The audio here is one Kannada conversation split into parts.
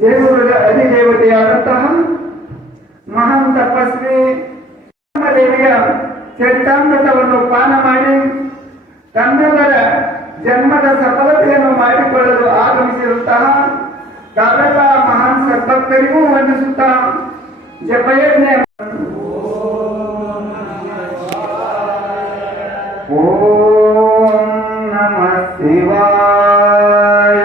ಜಯಪುರದ ಅಧಿದೇವತೆಯಾದಂತಹ ಮಹಾನ್ ತಪಸ್ವಿ ದೇವಿಯ ಚರಿತಾಮೃತವನ್ನು ಪಾನ ಮಾಡಿ ತನ್ನೆಲ್ಲರ ಜನ್ಮದ ಸಫಲತೆಯನ್ನು ಮಾಡಿಕೊಳ್ಳಲು ಆಗಮಿಸಿರುವಂತಹ ತಾವೆಲ್ಲ ಮಹಾನ್ ಸದ್ಭಕ್ತರಿಗೂ ವಂದಿಸುತ್ತಾ ಜಪಯಜ್ಞ ಓಂ ನಮಃ ಶಿವಾಯ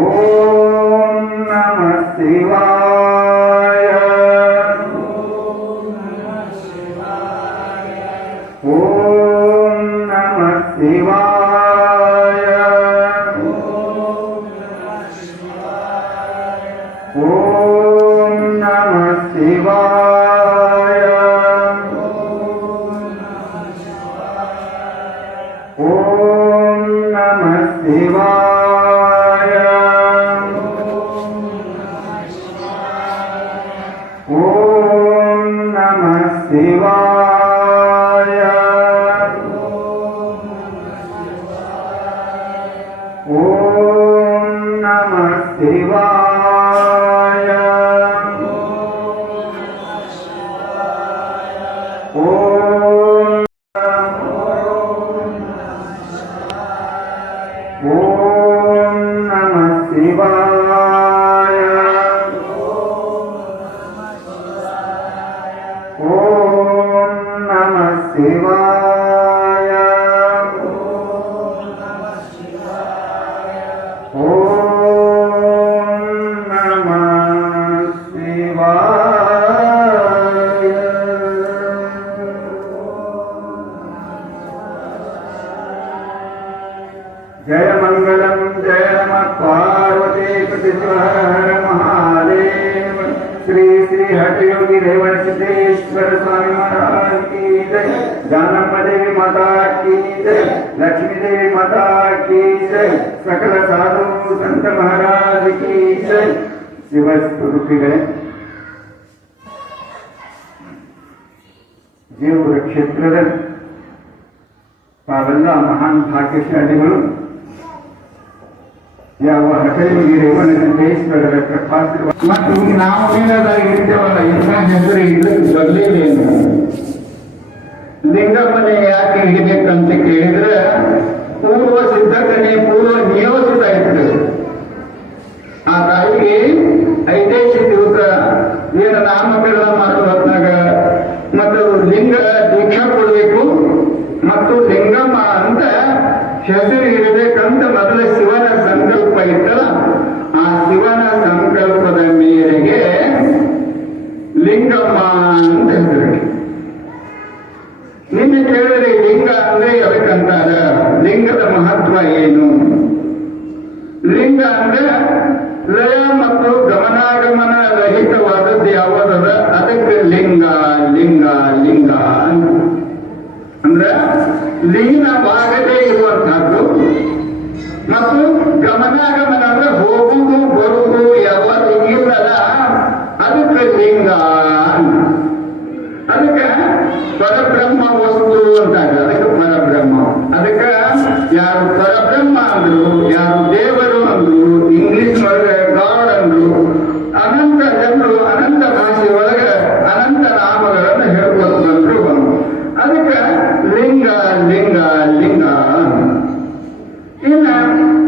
ಓಂ ನಮಃ ಶಿವಾಯ ಓಂ ನಮಃ ಶಿವಾಯ ಓಂ ನಮಃ ಶಿವಾಯ ಓಂ ನಮಃ ಶಿವಾಯ ಓಂ ನಮಃ ಶಿವಾಯ ಓಂ ನಮಃ ಶಿವಾಯ ಓಂ ನಮಃ ಶಿವಾಯ ಓಂ ನಮಃ ಶಿವಾಯ ಓಂ ನಮಃ ಶಿವಾಯ ಜಯ ಮಂಗಳಂ ಜಯ ನಮಃ ಪಾರ್ವತಿ ಹರ ಮಹಾದೇವ श्री श्री हठयोगी रेवण सिद्धेश्वर स्वामी महाराज की जय जानम्मा देवी माता की जय लक्ष्मी देवी माता की जय सकल साधु संत महाराज की जय शिव स्वरूपिಗಳೇ ಜೀವರ ಕ್ಷೇತ್ರದ ತಾವೆಲ್ಲ ಮಹಾನ್ ಭಾಗ್ಯಶಾಲಿಗಳು ಯಾವ ಹಠಯೋಗಿ ರೇವಣ ಸಿದ್ದೇಶ್ವರರ ಕೃಪಾಶೀರ್ವಾದ ಮತ್ತು ನಾವು ಏನಾದಾಗಿ ಇರ್ತೇವಲ್ಲ ಎಲ್ಲ ಹೆಸರು ಇಡಲಿಕ್ಕೆ ಬರಲೇಬೇಕು. ಲಿಂಗಮ್ಮನೆ ಯಾಕೆ ಹಿಡಿಬೇಕಂತ ಕೇಳಿದ್ರೆ ಪೂರ್ವ ಸಿದ್ಧಕನೆ ಪೂರ್ವ ನಿಯೋಜಿತ ಇರ್ತದೆ. ಆ ತಾಯಿಗೆ 5 ದಿವಸ ಏನು ನಾಮಕರಣ ಮಾಡುವ ಹೊತ್ನಾಗ ಮತ್ತು ಲಿಂಗ ದೀಕ್ಷಾ ಕೊಡಬೇಕು ಮತ್ತು ಲಿಂಗಮ್ಮ ಅಂತ ಹೆಸರು ಇರಬೇಕಂತ ಮೊದಲ ಶಿವನ ಸಂಕಲ್ಪ ಇತ್ತಲ್ಲ, ಆ ಶಿವನ ಸಂಕಲ್ಪದ ಮೇರೆಗೆ ಲಿಂಗಮ್ಮ ಅಂತ ಹೆಸರು. ನಿನ್ನೆ ಕೇಳಿದ್ರೆ ಲಿಂಗ ಅಂದ್ರೆ ಯಾಕಂತಾರ, ಲಿಂಗದ ಮಹತ್ವ ಏನು? ಲಿಂಗ ಅಂದ್ರೆ ಲಯ ಮತ್ತು ಗಮನಾಗಮನ ರಹಿತವಾದದ್ದು ಯಾವುದದ ಅದಕ್ಕೆ ಲಿಂಗ ಲಿಂಗ ಲಿಂಗ ಅಂದ್ರೆ ಲೀನವಾಗದೇ ಇರುವಂತಹದ್ದು ಮತ್ತು ಗಮನಾಗಮನ ಅಂದ್ರೆ ಹೋಗುವುದು ಬರುವುದು ಯಾವುದು ಇಲ್ಲದ ಅದಕ್ಕೆ ಲಿಂಗ. ಅದಕ್ಕೆ ಪರಬ್ರಹ್ಮ ವಸ್ತು ಅಂತಾರೆ, ಅದಕ್ಕೆ ಪರಬ್ರಹ್ಮ. ಅದಕ್ಕೆ ಯಾರು ಪರಬ್ರಹ್ಮ ಅಂದ್ರು, ಯಾರು ದೇವರು ಅಂದ್ರು, ಇಂಗ್ಲಿಷ್ ಒಳಗೆ ಗಾಡ್ ಅಂದ್ರು, ಅನಂತ ಜನರು ಅನಂತ ಭಾಷೆ ಒಳಗೆ ಅನಂತ ನಾಮಗಳನ್ನು ಹೇಳ್ಬೋದು ಬಂದ್ರು ಬಂದು. ಅದಕ್ಕೆ ಲಿಂಗ ಲಿಂಗ ಲಿಂಗ. ಇನ್ನ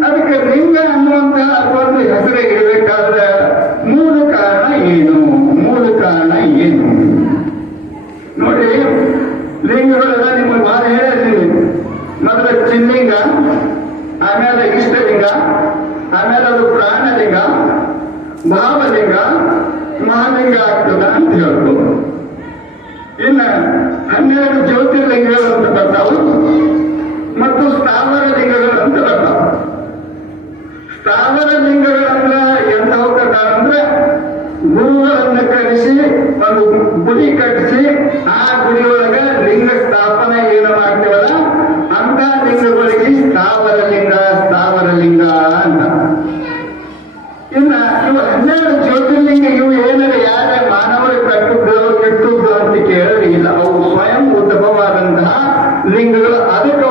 ಅದಕ್ಕೆ ಲಿಂಗ ಅನ್ನುವಂತಹ ಒಂದು ಹೆಸರು ಇರಬೇಕಾದ್ರೆ ಮೂಲ ಕಾರಣ ಏನು? ಮೂಲ ಕಾರಣ ಏನು ನೋಡಿ. ಲಿಂಗಗಳೆಲ್ಲ ನಿಮಗೆ ಬಹಳ ಹೇಳಿದ್ದೀನಿ. ಮೊದಲ ಚಿನ್ಲಿಂಗ, ಆಮೇಲೆ ಇಷ್ಟಲಿಂಗ, ಆಮೇಲೆ ಅದು ಪ್ರಾಣಲಿಂಗ, ಭಾವಲಿಂಗ, ಮಹಾಲಿಂಗ ಆಗ್ತದ ಅಂತ ಹೇಳ್ಬೋದು. ಇನ್ನ 12 ಜ್ಯೋತಿರ್ಲಿಂಗಗಳು ಅಂತ ಬರ್ತಾವು ಮತ್ತು ಸ್ಥಾವರ ಲಿಂಗಗಳು ಅಂತ ಬರ್ತಾವ. ಸ್ಥಾವರ ಲಿಂಗಗಳಂದ್ರ ಎಂಥವು ಪ್ರಕಾರ ಅಂದ್ರೆ ಗುರುಗಳನ್ನು ಕರೆಸಿ ಒಂದು ಗುಡಿ ಕಟ್ಟಿಸಿ ಆ ಗುಡಿಯೊಳಗ ಲಿಂಗ ಸ್ಥಾಪನೆ ಏನು ಮಾಡ್ತೇವಲ್ಲ ಅಂತ ಲಿಂಗಗಳಿಗೆ ಸ್ಥಾವರ ಲಿಂಗ ಸ್ಥಾವರ ಲಿಂಗ ಅಂತ. ಇನ್ನ ಇವು 12 ಜ್ಯೋತಿರ್ಲಿಂಗ ಇವು ಏನಾರ ಯಾರ ಮಾನವರು ಕಟ್ಟುದು ಕೆಟ್ಟುದು ಅಂತ ಕೇಳಿದ್ರೆ ಇಲ್ಲ, ಅವು ಸ್ವಯಂ ಉದ್ಭವವಾದಂತಹ ಲಿಂಗಗಳು. ಅದಕ್ಕೆ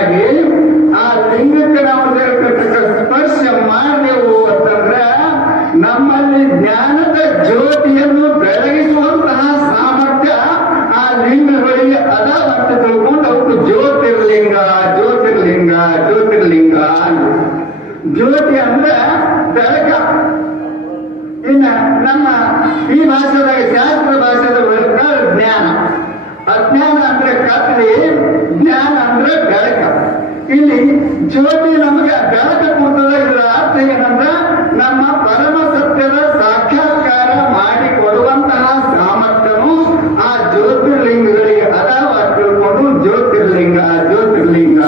ಸಲುವಾಗಿ ಆ ಲಿಂಗಕ್ಕೆ ನಾವು ಸ್ಪರ್ಶ ಮಾಡಿದೆವು ಅಂತಂದ್ರ ನಮ್ಮಲ್ಲಿ ಜ್ಞಾನದ ಜ್ಯೋತಿಯನ್ನು ಬೆಳಗಿಸುವಂತಹ ಸಾಮರ್ಥ್ಯ ಆ ಲಿಂಗಗಳಿಗೆ ಅದ ಅಂತ ತಿಳ್ಕೊಂಡು ಅವತ್ತು ಜ್ಯೋತಿರ್ಲಿಂಗ ಜ್ಯೋತಿರ್ಲಿಂಗ ಜ್ಯೋತಿರ್ಲಿಂಗ ಜ್ಯೋತಿ ಅಂದ್ರೆ ಬೆಳಕ. ಇನ್ನ ನಮ್ಮ ಈ ಭಾಷೆದಾಗ ಶಾಸ್ತ್ರ ಭಾಷೆದ ಜ್ಞಾನ, ಅಜ್ಞಾನ ಅಂದ್ರೆ ಕತ್ಲಿ, ಜ್ಞಾನ ಅಂದ್ರೆ ಬೆಳಕ. ಇಲ್ಲಿ ಜ್ಯೋತಿ ನಮಗೆ ಬೆಳಕ ಕೊಡ್ತದ. ಇದರ ಅರ್ಥ ಏನಂದ್ರ ನಮ್ಮ ಪರಮ ಸತ್ಯದ ಸಾಕ್ಷಾತ್ಕಾರ ಮಾಡಿಕೊಡುವಂತಹ ಸಾಮರ್ಥ್ಯನು ಆ ಜ್ಯೋತಿರ್ಲಿಂಗಗಳಿಗೆ ಅದಾವ ತಿಳ್ಕೊಂಡು ಜ್ಯೋತಿರ್ಲಿಂಗ ಜ್ಯೋತಿರ್ಲಿಂಗ.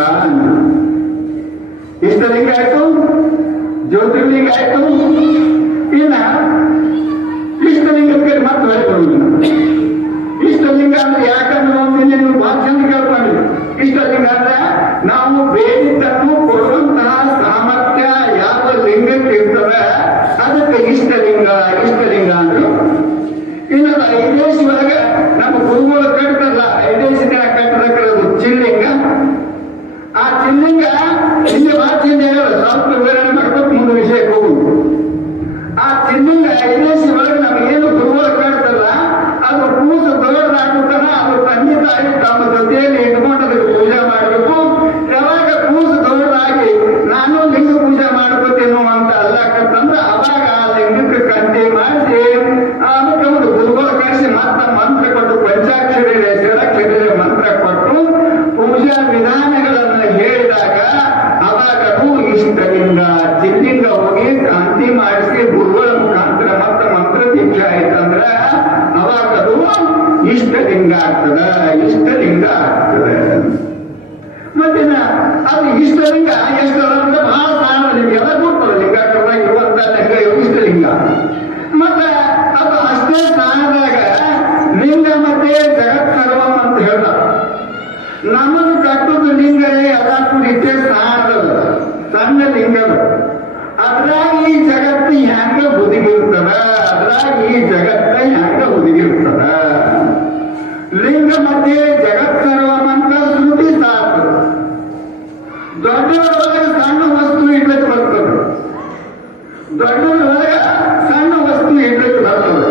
ಇಷ್ಟಲಿಂಗ ಆಯ್ತು, ಜ್ಯೋತಿರ್ಲಿಂಗ ಆಯ್ತು. ಇನ್ನ ಇಷ್ಟಲಿಂಗಕ್ಕೆ ಮತ್ತೆ ಬರುವುದಿಲ್ಲ. ಇಷ್ಟಲಿಂಗ ಅಂದ್ರೆ ಯಾಕಂದ್ರೆ ಒಂದಿನ ನೀವು ಬಹಳ ಚಂದ ಕೇಳ್ಕೊಂಡಿರಿ. ಇಷ್ಟಲಿಂಗ ಅಂದ್ರೆ ನಾವು ಬೇಡಿದ್ದನ್ನು ಕೊಡುವಂತಹ ಸಾಮರ್ಥ್ಯ ಯಾವ ಲಿಂಗಕ್ಕೆ ಇರ್ತದೆ ಅದಕ್ಕೆ ಇಷ್ಟಲಿಂಗ ಇಷ್ಟಲಿಂಗ ಅಂದ್ರು. ಇನ್ನು ಐದೇಶಿ ಒಳಗೆ ನಮ್ಮ ಗುರುಗಳು ಕಟ್ತಲ್ಲ, ಐದೇಶಿ ದಿನ ಕಟ್ಟದಕ್ಕಿರೋದು ಚಿಲ್ಲಿಂಗ. ಆ ಚಿಲ್ಲಿಂಗ ಇಲ್ಲಿ ಮಾತಿಂದ ಸ್ವಲ್ಪ ವಿವರಣೆ ಮಾಡ್ಬೇಕು, ಮುಂದೆ ವಿಷಯಕ್ಕೆ ಹೋಗುದು. ಆ ಚಿಲ್ಲಿಂಗ ಐದೇಶಿ ಒಳಗೆ ನಮ್ಗೆ ಏನು ಗುರುಗಳು ಕಟ್ತಲ್ಲ ಅದು ಕೂಸು ದೊಡ್ಡದಾಗುತ್ತಾನ. ಅದು ತಂದೆ ತಾಯಿ ತಮ್ಮ ಜೊತೆಯಲ್ಲಿ ಇಟ್ಕೊಂಡು ಅದಕ್ಕೆ ಪೂಜೆ ಮಾಡಬೇಕು. ಯಾವಾಗ ಕೂಸು ದೊಡ್ಡದಾಗಿ ನಾನು ಲಿಂಗ ಪೂಜೆ ಮಾಡ್ಕೋತೇನು ಅಂತ ಅಲ್ಲಕತ್ತಂದ್ರೆ ಅವಾಗ ಆ ಲಿಂಗಕ್ಕೆ ಕಂಟಿ ಮಾಡಿಸಿ ಅದಕ್ಕೆ ಒಂದು ಗುರುಗಳು ಕಳಿಸಿ ಮತ್ತೆ ಮಂತ್ರ ಕೊಟ್ಟು ಪಂಚಾಕ್ಷರಿ ಷಡಕ್ಷರಿ ಮಂತ್ರ ಕೊಟ್ಟು ಪೂಜಾ ವಿಧಾನಗಳನ್ನ ಹೇಳಿದಾಗ ಅವಾಗ ಅದು ಇಷ್ಟಲಿಂಗ ಚಿಲ್ಲಿಂಗ ಹೋಗಿ ಕಾಂತಿ ಮಾಡಿಸಿ ಗುರುಗಳ ಮುಖಾಂತರ ಮತ್ತೆ ಮಂತ್ರ ದೀಕ್ಷೆ ಆಯ್ತಂದ್ರ ಅವಾಗ ಅದು ಇಷ್ಟಲಿಂಗ ಆಗ್ತದ, ಇಷ್ಟಲಿಂಗ ಆಗ್ತದೆ. ಮತ್ತಿನ ಅದು ಇಷ್ಟಲಿಂಗ ಎಷ್ಟು ಬಹಳ ಕಾರಣ ನಿಮ್ಗೆಲ್ಲ ಗೊತ್ತಲ್ಲ. ಲಿಂಗಾಕರದಾಗ ಇರುವಂತ ಲಿಂಗ ಇಷ್ಟಲಿಂಗ. ಮತ್ತೆ ಅದು ಅಷ್ಟೇ ಸ್ಥಾನದಾಗ ಲಿಂಗ ಮತ್ತೆ ಜಗತ್ ಸರ್ವಂ ಅಂತ ಹೇಳ್ತಾರೆ. ನಮ್ಮನ್ನು ಕಟ್ಟುದು ಲಿಂಗರೇ ಅದಕ್ಕೂ ಇಷ್ಟೇ ಸ್ಥಾನದ ಸಣ್ಣ ಲಿಂಗದ. ಅದ್ರಾಗ ಈ ಜಗತ್ತು ಹೆಂಗ ಹುದುಗಿರ್ತದ, ಅದ್ರಾಗ ಈ ಜಗತ್ತ ಹೆಂಗ ಹುದುಗಿರ್ತದ. ಲಿಂಗ ಮಧ್ಯೆ ಜಗತ್ ಸರ್ವಂ ಅಂತ ಶ್ರುತಿ ಸಾಕು. ದೊಡ್ಡವರೊಳಗೆ ಸಣ್ಣ ವಸ್ತು ಇಡ್ಲಿಕ್ಕೆ ಬರ್ತದೆ, ದೊಡ್ಡವರೊಳಗೆ ಸಣ್ಣ ವಸ್ತು ಇಡ್ಲಿಕ್ಕೆ ಬರ್ತದೆ.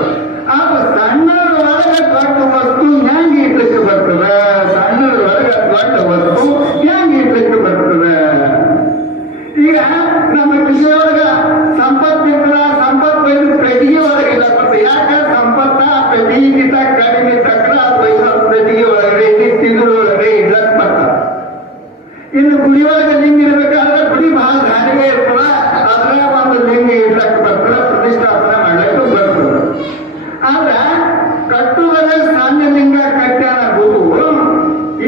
ಆಗ ಸಣ್ಣರೊಳಗೆ ದೊಡ್ಡ ವಸ್ತು ಹೆಂಗ್ ಇಡ್ಲಿಕ್ಕೆ ಬರ್ತದೆ, ಸಣ್ಣರೊಳಗೆ ದೊಡ್ಡ ವಸ್ತು ಹೆಂಗ್ ಇಡ್ಲಿಕ್ಕೆ ಬರ್ತದೆ. ಈಗ ನಮ್ಮ ವಿಷಯೊಳಗ ಸಂಪತ್ತಿಲ್ಲ, ಸಂಪತ್ತು ಬೈದು ಪ್ರತಿಗೆ ಒಳಗಿಲ್ಲ ಬರ್ತದೆ. ಯಾಕೆ ಸಂಪತ್ತ ಪ್ರತಿಗಿಂತ ಕಡಿಮೆ ತಕ್ಕ ಪ್ರತಿಗೆ ಒಳಗಡೆ ತಿಂಗಳೊಳಗಡೆ ಇಡ್ಲಕ್ ಬರ್ತದೆ. ಇನ್ನು ಗುಡಿಯೊಳಗೆ ಲಿಂಗ ಇರ್ಬೇಕಾದ್ರೆ ಗುಡಿ ಬಹಳ ಧಾರಿಗೆ ಇರ್ತದ, ಅದ್ರ ಒಂದು ಲಿಂಗ ಇಡ್ಲಕ್ ಬರ್ತದೆ, ಪ್ರತಿಷ್ಠಾಪನೆ ಮಾಡ್ಲಿಕ್ಕೆ ಬರ್ತದೆ. ಆದ್ರೆ ಕಟ್ಟುವುದೇ ಸಣ್ಣ ಲಿಂಗ ಕಟ್ಟ್ಯಾನ ಗುರು.